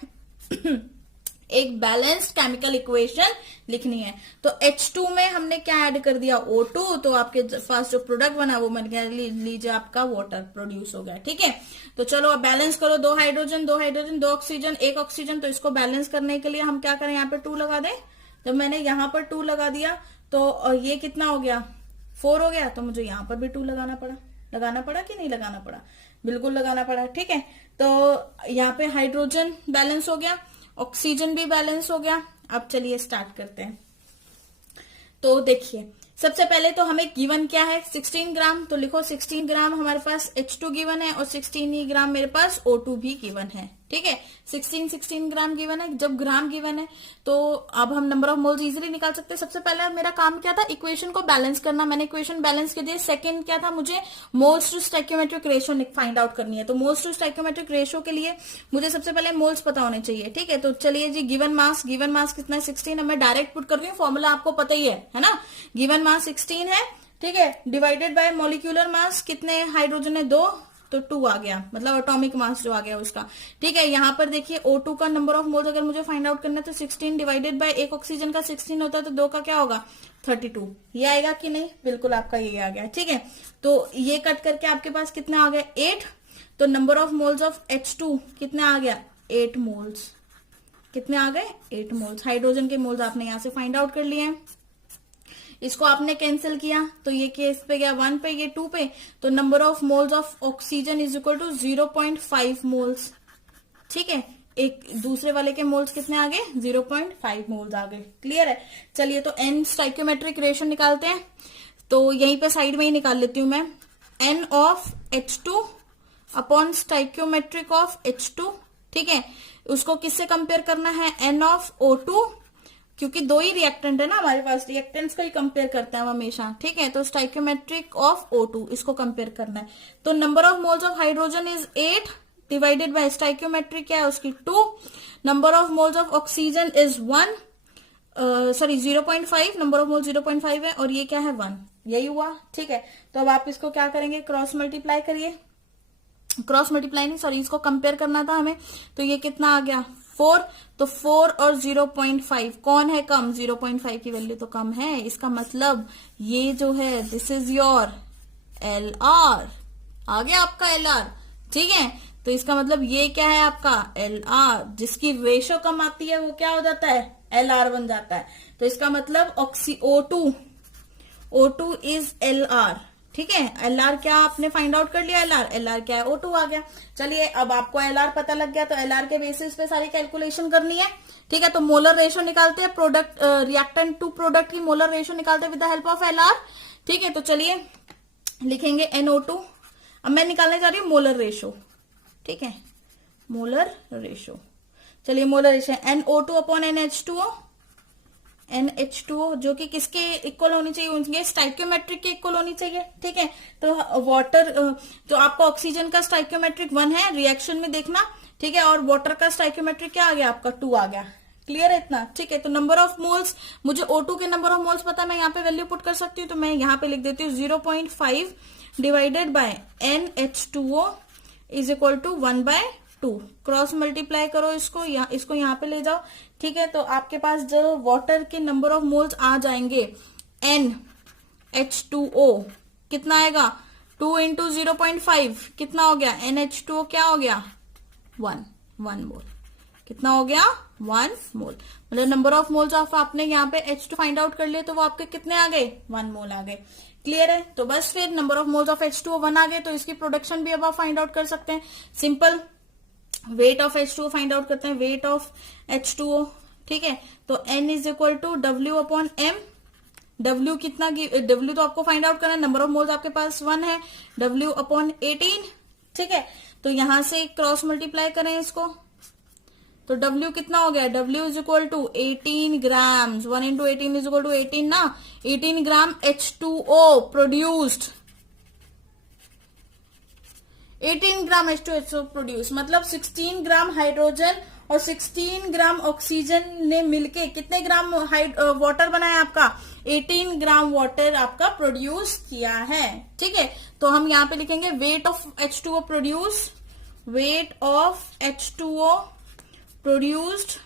एक बैलेंस्ड केमिकल इक्वेशन लिखनी है। तो H2 में हमने क्या ऐड कर दिया, O2, तो आपके पास जो प्रोडक्ट बना वो बन गया, लीजिए आपका वाटर प्रोड्यूस हो गया। ठीक है, तो चलो अब बैलेंस करो, 2 हाइड्रोजन 2 ऑक्सीजन 1 ऑक्सीजन। तो इसको बैलेंस करने के लिए हम क्या करें, यहाँ पे 2 लगा दें। जब मैंने यहाँ पर 2 लगा दिया तो ये कितना हो गया, 4 हो गया। तो मुझे यहाँ पर भी 2 लगाना पड़ा कि नहीं लगाना पड़ा, बिल्कुल लगाना पड़ा। ठीक है, तो यहाँ पे हाइड्रोजन बैलेंस हो गया, ऑक्सीजन भी बैलेंस हो गया। अब चलिए स्टार्ट करते हैं। तो देखिए, सबसे पहले तो हमें गिवन क्या है, 16 ग्राम। तो लिखो 16 ग्राम हमारे पास H2 गिवन है और 16 ग्राम मेरे पास O2 भी गिवन है। ठीक है, 16 ग्राम गिवन है। जब ग्राम गिवन है तो अब हम नंबर ऑफ मोल्स इजीली निकाल सकते हैं। सबसे पहले मेरा काम क्या था, इक्वेशन को बैलेंस करना। मैंने इक्वेशन बैलेंस कर दी। सेकंड क्या था, मुझे moles to stoichiometric ratio find out करनी है। तो मोल्स टू स्टोइकियोमेट्रिक रेशियो के लिए मुझे सबसे पहले मोल्स पता होने चाहिए। ठीक है, तो चलिए जी, गिवन मास कितना है, 16। मैं डायरेक्ट पुट कर रही हूँ, फॉर्मूला आपको पता ही है ना। गिवन मास 16 है, ठीक है, डिवाइडेड बाय मॉलिक्यूलर मास, कितने हाइड्रोजन है, 2, तो 2 आ गया, मतलब एटॉमिक मास जो आ गया उसका। ठीक है, यहाँ पर देखिए O2 का नंबर ऑफ मोल्स अगर मुझे फाइंड आउट करना है तो 16 डिवाइडेड बाय 1 ऑक्सीजन का 16 होता है, तो 2 का क्या होगा, 32। ये आएगा कि नहीं, बिल्कुल आपका ये आ गया। ठीक है, तो ये कट करके आपके पास कितना आ गया, 8। तो number of moles of H2 कितना आ गया, 8 मोल्स। कितने आ गए, 8 मोल्स। हाइड्रोजन के मोल्स आपने यहां से फाइंड आउट कर लिए हैं। इसको आपने कैंसिल किया तो ये केस पे गया 1 पे, ये 2 पे। तो number of moles of oxygen is equal to 0.5 moles. ठीक है, एक दूसरे वाले के मोल्स कितने आ गए, 0.5 मोल्स आ गए। क्लियर है? चलिए, तो एन स्टोइकियोमेट्रिक रेशियो निकालते हैं। तो यहीं पे साइड में ही निकाल लेती हूं मैं, N of H2 upon stoichiometric of H2। ठीक है, उसको किससे कंपेयर करना है, एन ऑफ O2, क्योंकि 2 ही रिएक्टेंट है ना हमारे पास, रिएक्टेंट्स को ही कंपेयर करते हैं हम हमेशा। ठीक है, तो स्टोइकियोमेट्रिक ऑफ O2 इसको कंपेयर करना है। तो number of moles of hydrogen is 8 divided by stoichiometric क्या है उसकी 2। Number of moles of oxygen is 0.5, number of moles 0.5 है और ये क्या है 1, यही हुआ। ठीक है, तो अब आप इसको क्या करेंगे, क्रॉस मल्टीप्लाई करिए, इसको कंपेयर करना था हमें। तो ये कितना आ गया, 4। तो 4 और 0.5 कौन है कम, 0.5 की वैल्यू तो कम है। इसका मतलब ये जो है, दिस इज योर LR, आ गया आपका LR। ठीक है, तो इसका मतलब ये क्या है आपका LR, जिसकी रेशो कम आती है वो क्या हो जाता है, LR बन जाता है। तो इसका मतलब O2 इज LR। ठीक है, LR क्या आपने फाइंड आउट कर लिया, LR क्या है, O2 आ गया। चलिए, अब आपको LR पता लग गया तो LR के बेसिस पे सारी कैलकुलेशन करनी है। ठीक है, तो मोलर रेशो निकालते हैं, प्रोडक्ट रिएक्टेंट टू प्रोडक्ट की मोलर रेशो निकालते हैं with the help of LR। ठीक है, तो चलिए लिखेंगे NO2। अब मैं निकालने जा रही हूँ मोलर रेशो। ठीक है, मोलर रेशो, चलिए molar ratio NO2 upon NH2O, जो कि किसके इक्वल होनी चाहिए, उनके स्टोइकियोमेट्रिक के इक्वल होनी चाहिए। ठीक है, तो वाटर, तो आपका ऑक्सीजन का स्टोइकियोमेट्रिक 1 है, रिएक्शन में देखना। ठीक है, और वाटर का स्टोइकियोमेट्रिक क्या आ गया आपका, 2 आ गया। क्लियर है इतना? ठीक है, तो नंबर ऑफ मोल्स, मुझे O2 के नंबर ऑफ मोल्स पता है, मैं यहाँ पे वैल्यू पुट कर सकती हूँ, तो मैं यहाँ पे लिख देती हूँ 0.5 divided by NH2O is equal to 1/2। Cross multiply करो इसको यहाँ पे ले जाओ। ठीक है, तो आपके पास जो वाटर के नंबर ऑफ मोल्स आ जाएंगे, NH2O कितना आएगा, 2 इंटू 0.5 कितना हो गया, NH2O क्या हो गया, 1 मोल। कितना हो गया, 1 मोल। मतलब नंबर ऑफ मोल्स ऑफ आपने यहाँ पे H2 फाइंड आउट कर लिए, तो वो आपके कितने आ गए, 1 मोल आ गए। क्लियर है? तो बस फिर number of moles of H2O 1 आ गए, तो इसकी प्रोडक्शन भी अब आप फाइंड आउट कर सकते हैं। Simple, weight of H2O find out करते हैं, वेट ऑफ H2O। ठीक है, तो N is equal to W upon M। W कितना, W तो आपको फाइंड आउट करना है, नंबर ऑफ मोल्स आपके पास 1 है, W अपॉन 18। ठीक है, तो यहां से क्रॉस मल्टीप्लाई करें इसको, तो W कितना हो गया, W is equal to 18 gram, 1 into 18 is equal to 18 ना, 18 ग्राम H2O प्रोड्यूस्ड, 18 ग्राम H2O प्रोड्यूस, मतलब 16 ग्राम हाइड्रोजन और 16 ग्राम ऑक्सीजन ने मिलके कितने ग्राम वाटर बनाया आपका, 18 ग्राम वाटर आपका प्रोड्यूस किया है। ठीक है, तो हम यहाँ पे लिखेंगे weight of H2O produce, weight of H2O produced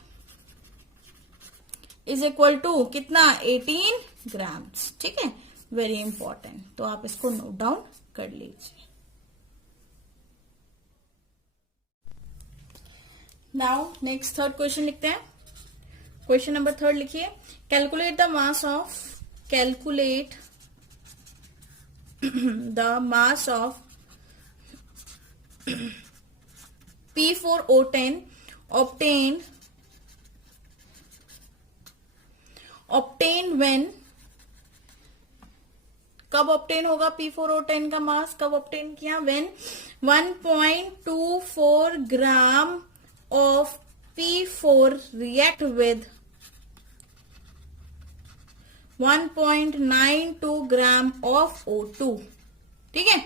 is equal to कितना, 18 ग्राम्स। ठीक है, वेरी इंपॉर्टेंट, तो आप इसको नोट डाउन कर लीजिए। नाउ नेक्स्ट थर्ड क्वेश्चन लिखते हैं। क्वेश्चन नंबर 3 लिखिए, calculate the mass of P4O10 obtained when, कब ऑप्टेन होगा P4O10 का मास, कब ऑप्टेन किया, when 1.24 gram of P4 react with 1.92 gram of O2। ठीक है,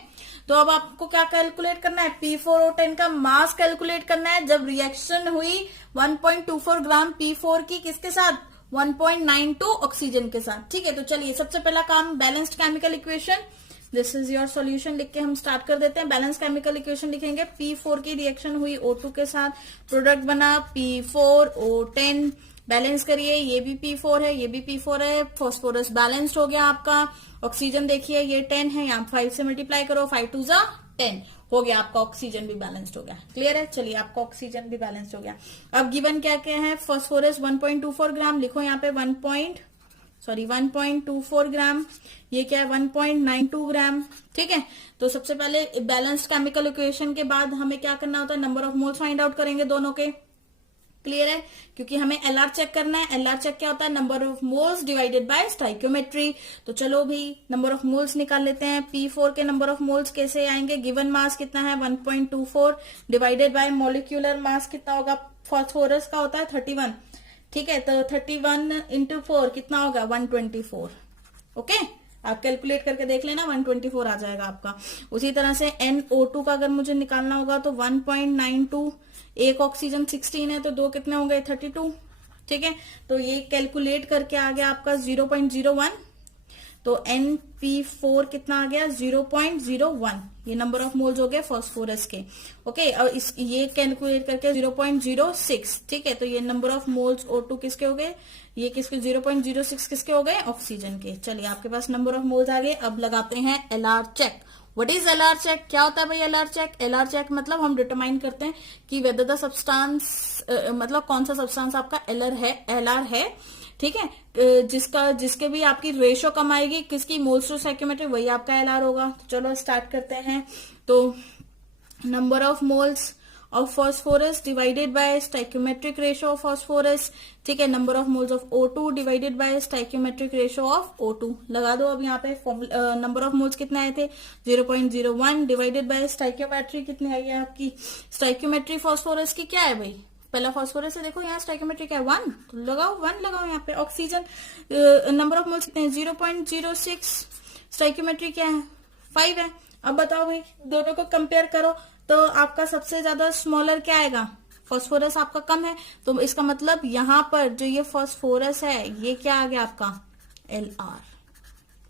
तो अब आपको क्या कैलकुलेट करना है, P4O10 का मास कैलकुलेट करना है जब रिएक्शन हुई 1.24 ग्राम P4 की किसके साथ, 1.92 ऑक्सीजन के साथ। ठीक है, तो चलिए सबसे पहला काम, balanced chemical equation, this is your solution लिख के हम स्टार्ट कर देते हैं। बैलेंस केमिकल इक्वेशन लिखेंगे, P4 की रिएक्शन हुई O2 के साथ, प्रोडक्ट बना P4O10, बैलेंस करिए, ये भी P4 है, ये भी P4 है, फॉस्फोरस बैलेंस्ड हो गया आपका। ऑक्सीजन देखिए ये 10 है, यहाँ 5 से मल्टीप्लाई करो, 5 2 जा 10 हो गया, आपका ऑक्सीजन भी बैलेंस्ड हो गया। क्लियर है? चलिए, आपका ऑक्सीजन भी बैलेंस्ड हो गया। अब गिवन क्या क्या है, फॉस्फोरस 1.24 ग्राम, लिखो यहाँ पे 1.24 ग्राम, ये क्या है 1.92 ग्राम। ठीक है, तो सबसे पहले बैलेंस्ड केमिकल इक्वेशन के बाद हमें क्या करना होता है, number of moles find out करेंगे दोनों के। क्लियर है? क्योंकि हमें LR चेक करना है। LR चेक क्या होता है, number of moles divided bye stoichiometry. तो चलो भी नंबर ऑफ मोल्स निकाल लेते हैं। P4 के नंबर ऑफ मोल्स कैसे आएंगे, गिवन मास कितना है 1.24 डिवाइडेड बाय मॉलिक्यूलर मास कितना होगा, फॉस्फोरस का होता है 31। ठीक है, तो 31 इंटू 4 कितना होगा 124। ओके, आप कैलकुलेट करके देख लेना, 124 आ जाएगा आपका। उसी तरह से NO2 का अगर मुझे निकालना होगा तो 1.92, एक ऑक्सीजन 16 है तो दो कितने हो गए 32। ठीक है, तो ये कैलकुलेट करके आ गया आपका 0.01, तो NP4 कितना आ गया 0.01, ये नंबर ऑफ मोल्स हो गए फॉस्फोरस के। ओके, और ये कैलकुलेट करके 0.06। ठीक है, तो ये नंबर ऑफ मोल्स O2 किसके हो गए, ये किसके 0.06 किसके हो गए, ऑक्सीजन के। चलिए, आपके पास नंबर ऑफ मोल्स आ गए। अब लगाते हैं LR check. What is LR check, क्या होता है भाई LR चेक? LR चेक मतलब हम डिटरमाइन करते हैं कि वेदर द सब्सटेंस, मतलब कौन सा सब्सटेंस आपका LR है। ठीक है, जिसके भी आपकी रेशो कम आएगी, किसकी, मोल्स टू स्टोइकियोमेट्री, वही आपका LR होगा। तो चलो स्टार्ट करते हैं। तो number of moles of phosphorus divided by stoichiometric ratio of phosphorus. ठीक है, number of moles of O2 divided by stoichiometric ratio of O2 लगा दो। अब यहाँ पे नंबर ऑफ मोल्स कितने आए थे 0.01 डिवाइडेड बाय स्टोइकियोमेट्री कितनी आई है आपकी, स्टोइकियोमेट्री फॉस्फोरस की क्या है भाई, पहला फॉस्फोरस है, देखो यहाँ स्टोइकियोमेट्री क्या है 1, तो लगाओ 1 लगाओ यहाँ पे। ऑक्सीजन नंबर ऑफ मोल्स कितने हैं 0.06, स्टोइकियोमेट्री क्या है 5 है। अब बताओ भाई, दोनों को कंपेयर करो तो आपका सबसे ज्यादा स्मॉलर क्या आएगा फास्फोरस आपका कम है, तो इसका मतलब यहां पर जो ये फास्फोरस है ये क्या आ गया आपका Lr।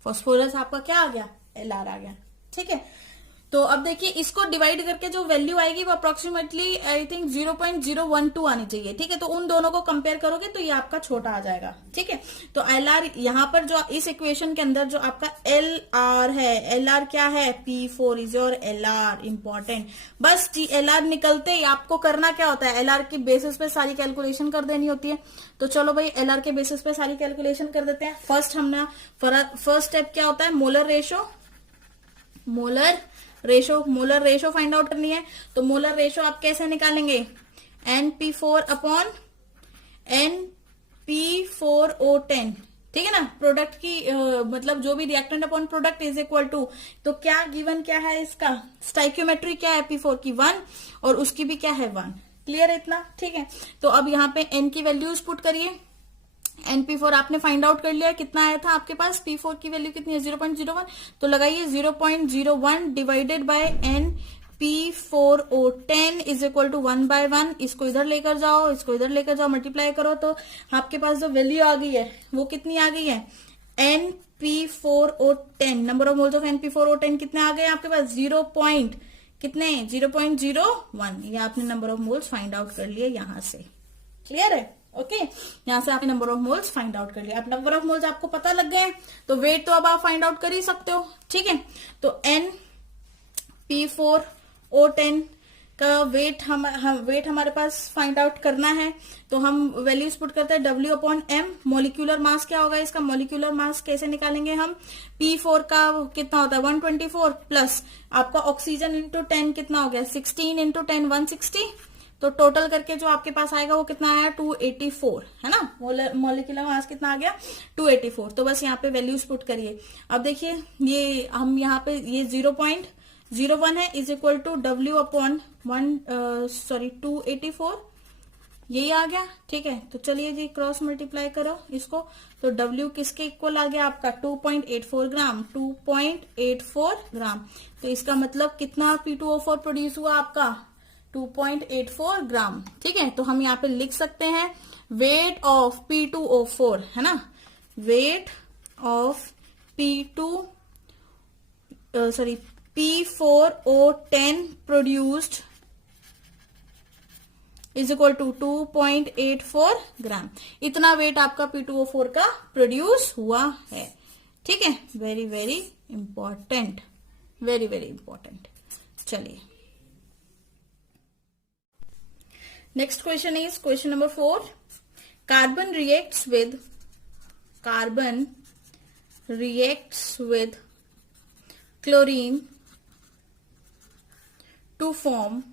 फास्फोरस आपका क्या आ गया Lr आ गया। ठीक है, तो अब देखिए इसको डिवाइड करके जो वैल्यू आएगी वो अप्रोक्सीमेटली आई थिंक 0.012 आनी चाहिए। ठीक है, तो उन दोनों को कंपेयर करोगे तो ये आपका छोटा आ जाएगा। ठीक है, तो Lr यहां पर जो इस इक्वेशन के अंदर जो आपका Lr है, Lr क्या है, P4 is your Lr। Important, बस Lr निकलते ही आपको करना क्या होता है, Lr की बेसिस पे सारी कैलकुलेशन कर देनी होती है। तो चलो भाई Lr के बेसिस पे सारी कैलकुलेशन कर देते हैं। फर्स्ट स्टेप क्या होता है, मोलर रेशो फाइंड आउट करनी है। तो मोलर रेशो आप कैसे निकालेंगे, NP4 अपॉन NP4O10। ठीक है ना, प्रोडक्ट की मतलब जो भी reactant upon product is equal to, तो क्या गिवन क्या है इसका, स्टाइक्योमेट्री क्या है P4 की 1 और उसकी भी क्या है 1। क्लियर है इतना। ठीक है, तो अब यहाँ पे N की वैल्यूज पुट करिए। NP4 आपने फाइंड आउट कर लिया, कितना आया था आपके पास, P4 की वैल्यू कितनी है 0.01, तो लगाइए 0.01 divided by NP4O10 is equal to 1/1। इसको इधर लेकर जाओ, इसको इधर लेकर जाओ, मल्टीप्लाई करो, तो आपके पास जो वैल्यू आ गई है वो कितनी आ गई है, NP4O10 number of moles of NP4O10 कितने आ गए आपके पास, 0.01। ये आपने number of moles find out कर लिए यहां से। क्लियर है, ओके यहां से आपने number of moles find out कर लिया। अब नंबर ऑफ मोल्स आपको पता लग गए तो वेट तो अब आप फाइंड आउट कर ही सकते हो। ठीक है, तो NP4O10 का वेट हमारे पास फाइंड आउट करना है, तो हम वैल्यूज पुट करते हैं W/M। मॉलिक्यूलर मास क्या होगा इसका, मॉलिक्यूलर मास कैसे निकालेंगे हम, P4 का कितना होता है 124 प्लस आपका ऑक्सीजन इंटू 10 कितना हो गया 16 इंटू 10 160, तो टोटल करके जो आपके पास आएगा वो कितना आया 284 है ना। मॉलिक्यूलर मास कितना आ गया 284। तो बस यहाँ पे वैल्यूज पुट करिए। अब देखिए ये हम यहाँ पे ये 0.01 है इज इक्वल टू W/284 यही आ गया। ठीक है, तो चलिए जी क्रॉस मल्टीप्लाई करो इसको, तो W किसके इक्वल आ गया आपका 2.84 ग्राम 2.84 ग्राम। तो इसका मतलब कितना P2O4 प्रोड्यूस हुआ आपका 2.84 ग्राम। ठीक है, तो हम यहाँ पे लिख सकते हैं वेट ऑफ P2O4 है ना, weight of P4O10 produced is equal to 2.84 gram. इतना वेट आपका P2O4 का प्रोड्यूस हुआ है। ठीक है, very very important, very very important. चलिए next question is question number 4। Carbon reacts with chlorine to form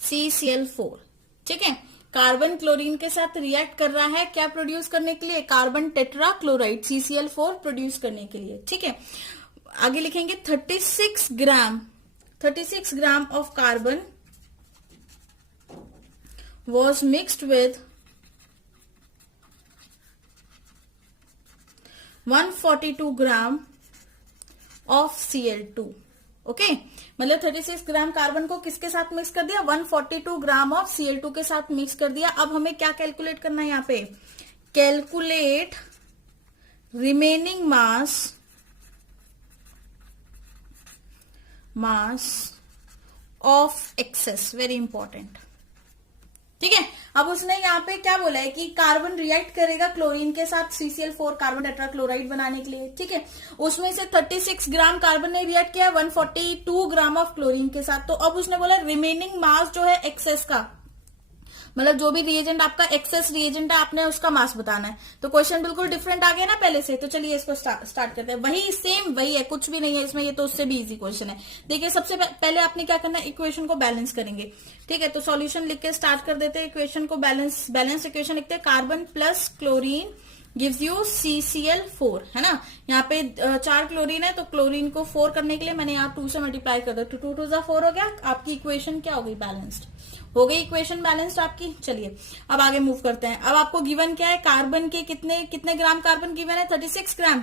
CCl4। ठीक है, कार्बन क्लोरीन के साथ रिएक्ट कर रहा है क्या प्रोड्यूस करने के लिए, carbon tetra chloride CCl4 produce करने के लिए। ठीक है, आगे लिखेंगे 36 gram of carbon was mixed with 142 gram of Cl2। Okay, मतलब 36 ग्राम कार्बन को किसके साथ मिक्स कर दिया, 142 ग्राम ऑफ Cl2 के साथ मिक्स कर दिया। अब हमें क्या कैलकुलेट करना है यहाँ पे, calculate remaining mass of excess, very important. ठीक है, अब उसने यहाँ पे क्या बोला है कि कार्बन रिएक्ट करेगा क्लोरीन के साथ CCl4 कार्बन टेट्राक्लोराइड बनाने के लिए। ठीक है, उसमें से 36 ग्राम कार्बन ने रिएक्ट किया 142 ग्राम ऑफ क्लोरीन के साथ। तो अब उसने बोला रिमेनिंग मास जो है एक्सेस का, मतलब जो भी रिएजेंट आपका एक्सेस रिएजेंट है आपने उसका मास बताना है। तो क्वेश्चन बिल्कुल डिफरेंट आ गया ना पहले से। तो चलिए इसको स्टार्ट करते हैं। वही सेम वही है, कुछ भी नहीं है इसमें, ये तो उससे भी इजी क्वेश्चन है। देखिए सबसे पहले आपने क्या करना है, इक्वेशन को बैलेंस करेंगे। ठीक है, तो सॉल्यूशन लिख के स्टार्ट कर देते हैं। इक्वेशन को बैलेंस इक्वेशन लिखते हैं, carbon plus chlorine gives you CCl4 है ना। यहाँ पे 4 क्लोरीन है तो क्लोरीन को 4 करने के लिए मैंने यहाँ 2 से मल्टीप्लाई कर दिया, 2 2 जा 4 हो गया। आपकी इक्वेशन क्या हो गई, बैलेंस्ड हो गई इक्वेशन, बैलेंस्ड आपकी। चलिए अब आगे मूव करते हैं। अब आपको गिवन क्या है, कार्बन के कितने ग्राम कार्बन गिवन है, 36 ग्राम।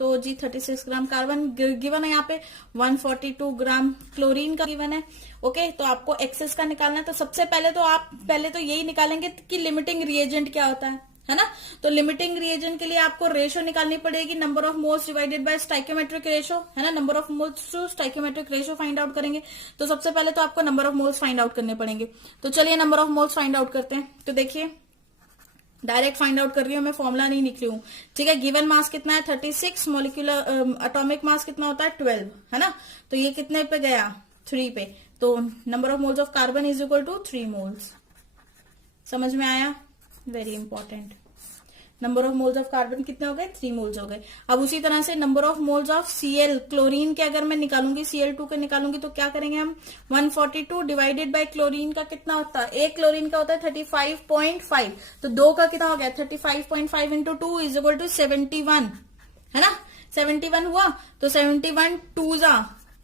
तो जी 36 ग्राम कार्बन गिवन है यहाँ पे, 142 ग्राम क्लोरीन का गिवन है। ओके, तो आपको एक्सेस का निकालना है। तो सबसे पहले तो आप पहले तो यही निकालेंगे कि लिमिटिंग रिएजेंट क्या होता है ना। तो लिमिटिंग रिएजेंट के लिए आपको रेशो निकालनी पड़ेगी, number of moles divided by stoichiometric ratio, है ना। Number of moles to stoichiometric ratio find out करेंगे। तो सबसे पहले तो आपको number of moles find out करने पड़ेंगे। तो चलिए number of moles find out करते हैं। तो देखिए डायरेक्ट फाइंड आउट कर रही हूँ मैं, फॉर्मुला नहीं निकली हूँ, ठीक है। गिवन मास कितना है 36, मॉलिक्यूलर एटॉमिक मास कितना होता है 12, है ना। तो ये कितने पे गया 3 पे, तो number of moles of carbon is equal to 3 moles. समझ में आया, very important. Number of moles of carbon कितने हो गए 3 मोल्स हो गए। अब उसी तरह से number of moles of Cl chlorine के अगर मैं निकालूंगी, Cl2 के निकालूंगी तो क्या करेंगे हम, 142 डिवाइडेड बाय क्लोरीन का कितना होता है, एक क्लोरीन का होता है 35.5, तो 2 का कितना हो गया 35.5 इंटू 2 इज इक्वल टू 71, है ना। 71 हुआ तो 71 2 जा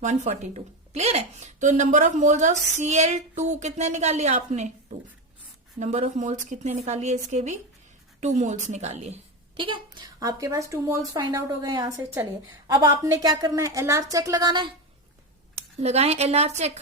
142, क्लियर है। तो number of moles of Cl2 कितने निकाल लिया आपने 2, नंबर ऑफ मोल्स कितने निकालिए इसके भी 2 मोल्स निकालिए, ठीक है। आपके पास 2 मोल्स फाइंड आउट हो गए यहां से। चलिए अब आपने क्या करना है, एलआर चेक लगाना है, लगाएं एलआर चेक।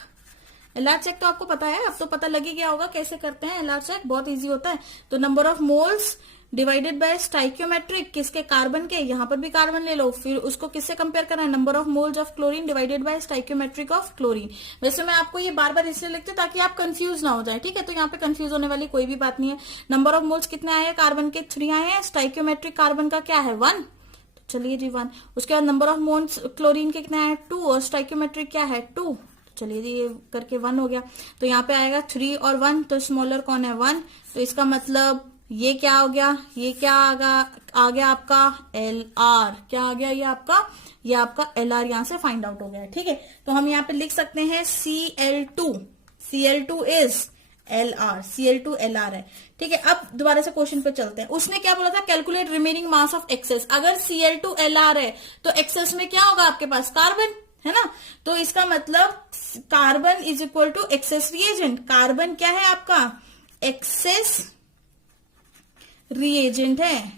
एलआर चेक तो आपको पता है, अब तो पता लग ही गया होगा कैसे करते हैं एलआर चेक, बहुत इजी होता है। तो number of moles divided by stoichiometric, किसके, कार्बन के, यहां पर भी कार्बन ले लो, फिर उसको किससे कंपेयर करना है, number of moles of chlorine divided by stoichiometric of chlorine. वैसे मैं आपको ये बार बार इसलिए लिखती हूँ ताकि आप कंफ्यूज ना हो जाए, ठीक है। तो यहाँ पे कंफ्यूज होने वाली कोई भी बात नहीं है। नंबर ऑफ मोल्स कितने आए हैं कार्बन के 3 आए हैं, स्टाइकियोमेट्रिक कार्बन का क्या है 1, तो चलिए जी 1। उसके बाद नंबर ऑफ मोल्स क्लोरीन के कितने आए 2, और स्टाइकियोमेट्रिक क्या है 2, चलिए जी ये करके 1 हो गया। तो यहाँ पे आएगा 3 और 1, तो स्मॉलर कौन है 1, तो इसका मतलब ये क्या हो गया, ये क्या आ गया आपका LR, क्या आ गया ये आपका LR यहां से फाइंड आउट हो गया, ठीक है। तो हम यहाँ पे लिख सकते हैं Cl2 is LR, Cl2 LR है, ठीक है। अब दोबारा से क्वेश्चन पे चलते हैं। उसने क्या बोला था, calculate remaining mass of excess. अगर Cl2 LR है तो एक्सेस में क्या होगा आपके पास कार्बन, है ना। तो इसका मतलब carbon is equal to excess reagent. Carbon क्या है आपका एक्सेस रिएजेंट है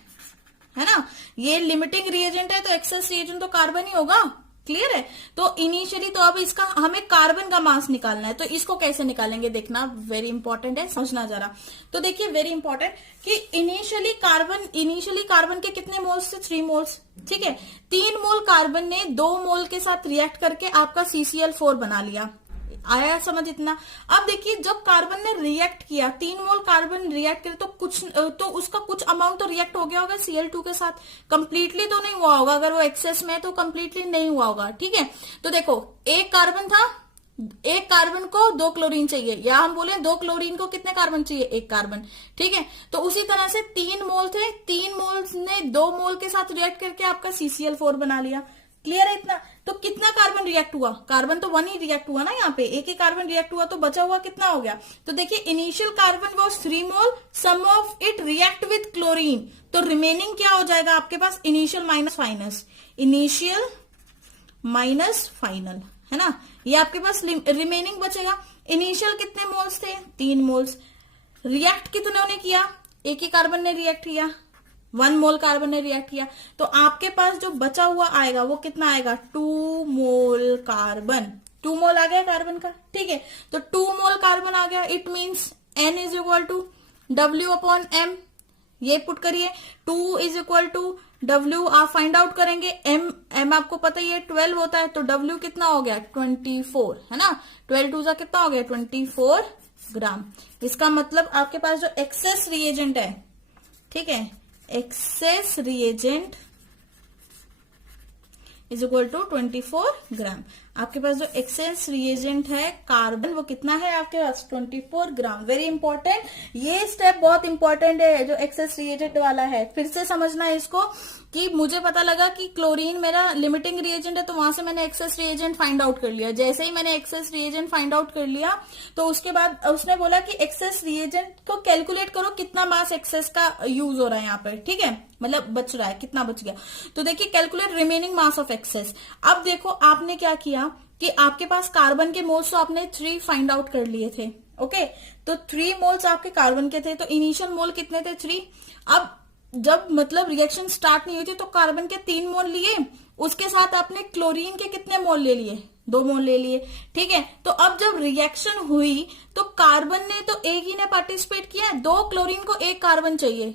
ना। ये लिमिटिंग रिएजेंट है तो एक्सेस रिएजेंट तो कार्बन ही होगा, क्लियर है। तो इनिशियली तो अब इसका हमें कार्बन का मास निकालना है, तो इसको कैसे निकालेंगे देखना, वेरी इंपॉर्टेंट है, समझना जरा। तो देखिए वेरी इंपॉर्टेंट कि इनिशियली कार्बन के कितने मोल्स थे 3 मोल्स, ठीक है। 3 मोल कार्बन ने 2 मोल के साथ रिएक्ट करके आपका CCl4 बना लिया, आया समझ इतना। अब देखिए जब कार्बन ने रिएक्ट किया, 3 मोल कार्बन रिएक्ट करे तो उसका कुछ अमाउंट तो रिएक्ट हो गया होगा Cl2 के साथ, कंप्लीटली तो नहीं हुआ होगा, अगर वो एक्सेस में तो कंप्लीटली नहीं हुआ होगा, ठीक है। तो देखो एक कार्बन था, एक कार्बन को 2 क्लोरीन चाहिए, या हम बोले 2 क्लोरीन को कितने कार्बन चाहिए 1 कार्बन, ठीक है। तो उसी तरह से 3 मोल थे, 3 मोल्स ने 2 मोल के साथ रिएक्ट करके आपका CCl4 बना लिया, क्लियर है इतना। तो कितना कार्बन रिएक्ट हुआ, कार्बन तो 1 ही रिएक्ट हुआ ना, यहाँ पे एक ही कार्बन रिएक्ट हुआ, तो बचा हुआ कितना हो गया। तो देखिए initial carbon was 3 mole, some of it react with chlorine, तो रिमेनिंग क्या हो जाएगा आपके पास, इनिशियल माइनस फाइनल, है ना। ये आपके पास रिमेनिंग बचेगा। इनिशियल कितने मोल्स थे 3 मोल्स, रिएक्ट कितने ने किया, एक ही कार्बन ने रिएक्ट किया, 1 मोल कार्बन ने रिएक्ट किया, तो आपके पास जो बचा हुआ आएगा वो कितना आएगा 2 मोल कार्बन, 2 मोल आ गया कार्बन का, ठीक है। तो 2 मोल कार्बन आ गया, it means N is equal to W/M, ये पुट करिए, 2 इज इक्वल टू W आप फाइंड आउट करेंगे, M आपको पता ही है 12 होता है, तो W कितना हो गया 24, है ना। 12 2 कितना हो गया 24 ग्राम। इसका मतलब आपके पास जो एक्सेस रिएजेंट है, ठीक है, excess reagent is equal to 24 gram. आपके पास जो एक्सेस रिएजेंट है कार्बन वो कितना है आपके पास 24 ग्राम। वेरी इंपॉर्टेंट, ये स्टेप बहुत इंपॉर्टेंट है जो एक्सेस रिएजेंट वाला है। फिर से समझना है इसको कि मुझे पता लगा कि क्लोरीन मेरा लिमिटिंग रिएजेंट है, तो वहां से मैंने एक्सेस रिएजेंट फाइंड आउट कर लिया। जैसे ही मैंने एक्सेस रिएजेंट फाइंड आउट कर लिया तो उसके बाद उसने बोला कि एक्सेस रिएजेंट को कैलकुलेट करो कितना मास एक्सेस का यूज हो रहा है यहाँ पर, ठीक है, मतलब बच रहा है, कितना बच गया। तो देखिए calculate remaining mass of excess. अब देखो आपने क्या किया कि आपके पास कार्बन के मोल्स तो आपने 3 फाइंड आउट कर लिए थे, ओके। तो 3 मोल्स आपके कार्बन के थे, तो इनिशियल मोल कितने थे 3। अब जब मतलब रिएक्शन स्टार्ट नहीं हुई थी तो कार्बन के 3 मोल लिए, उसके साथ आपने क्लोरीन के कितने मोल ले लिए, 2 मोल ले लिए, ठीक है। तो अब जब रिएक्शन हुई तो कार्बन ने तो एक ही ने पार्टिसिपेट किया, 2 क्लोरीन को 1 कार्बन चाहिए,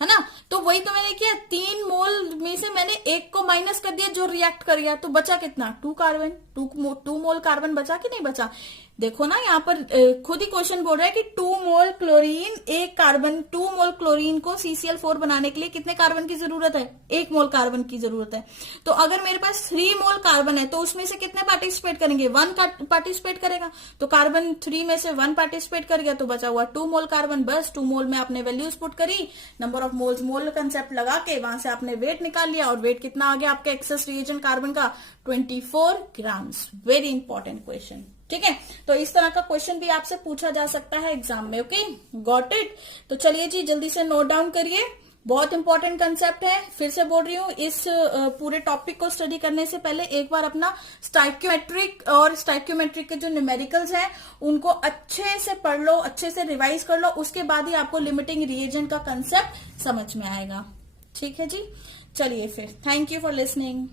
है ना। तो वही तो मैंने किया, 3 मोल में से मैंने 1 को माइनस कर दिया जो रिएक्ट कर गया, तो बचा कितना, 2 कार्बन, 2 मोल कार्बन बचा कि नहीं बचा। देखो ना यहाँ पर खुद ही क्वेश्चन बोल रहा है कि 2 मोल क्लोरीन 1 कार्बन, 2 मोल क्लोरीन को CCl4 बनाने के लिए कितने कार्बन की जरूरत है, 1 मोल कार्बन की जरूरत है। तो अगर मेरे पास 3 मोल कार्बन है तो उसमें से कितने पार्टिसिपेट करेंगे, 1 पार्टिसिपेट करेगा। तो कार्बन 3 में से 1 पार्टिसिपेट कर गया तो बचा हुआ 2 मोल कार्बन। बस 2 मोल में आपने वैल्यूज पुट करी, number of moles mole concept लगा के वहां से आपने वेट निकाल लिया, और वेट कितना आ गया आपके एक्सेस रिएजेंट कार्बन का, 24 ग्राम्स। वेरी इंपॉर्टेंट क्वेश्चन, ठीक है। तो इस तरह का क्वेश्चन भी आपसे पूछा जा सकता है एग्जाम में। Okay, got it. तो चलिए जी जल्दी से नोट डाउन करिए, बहुत इंपॉर्टेंट कंसेप्ट है। फिर से बोल रही हूँ, इस पूरे टॉपिक को स्टडी करने से पहले एक बार अपना स्टाइक्योमेट्रिक और स्टाइक्योमेट्रिक के जो न्यूमेरिकल्स हैं उनको अच्छे से पढ़ लो, अच्छे से रिवाइज कर लो, उसके बाद ही आपको लिमिटिंग रिएजेंट का कंसेप्ट समझ में आएगा। ठीक है जी, चलिए फिर, थैंक यू फॉर लिसनिंग।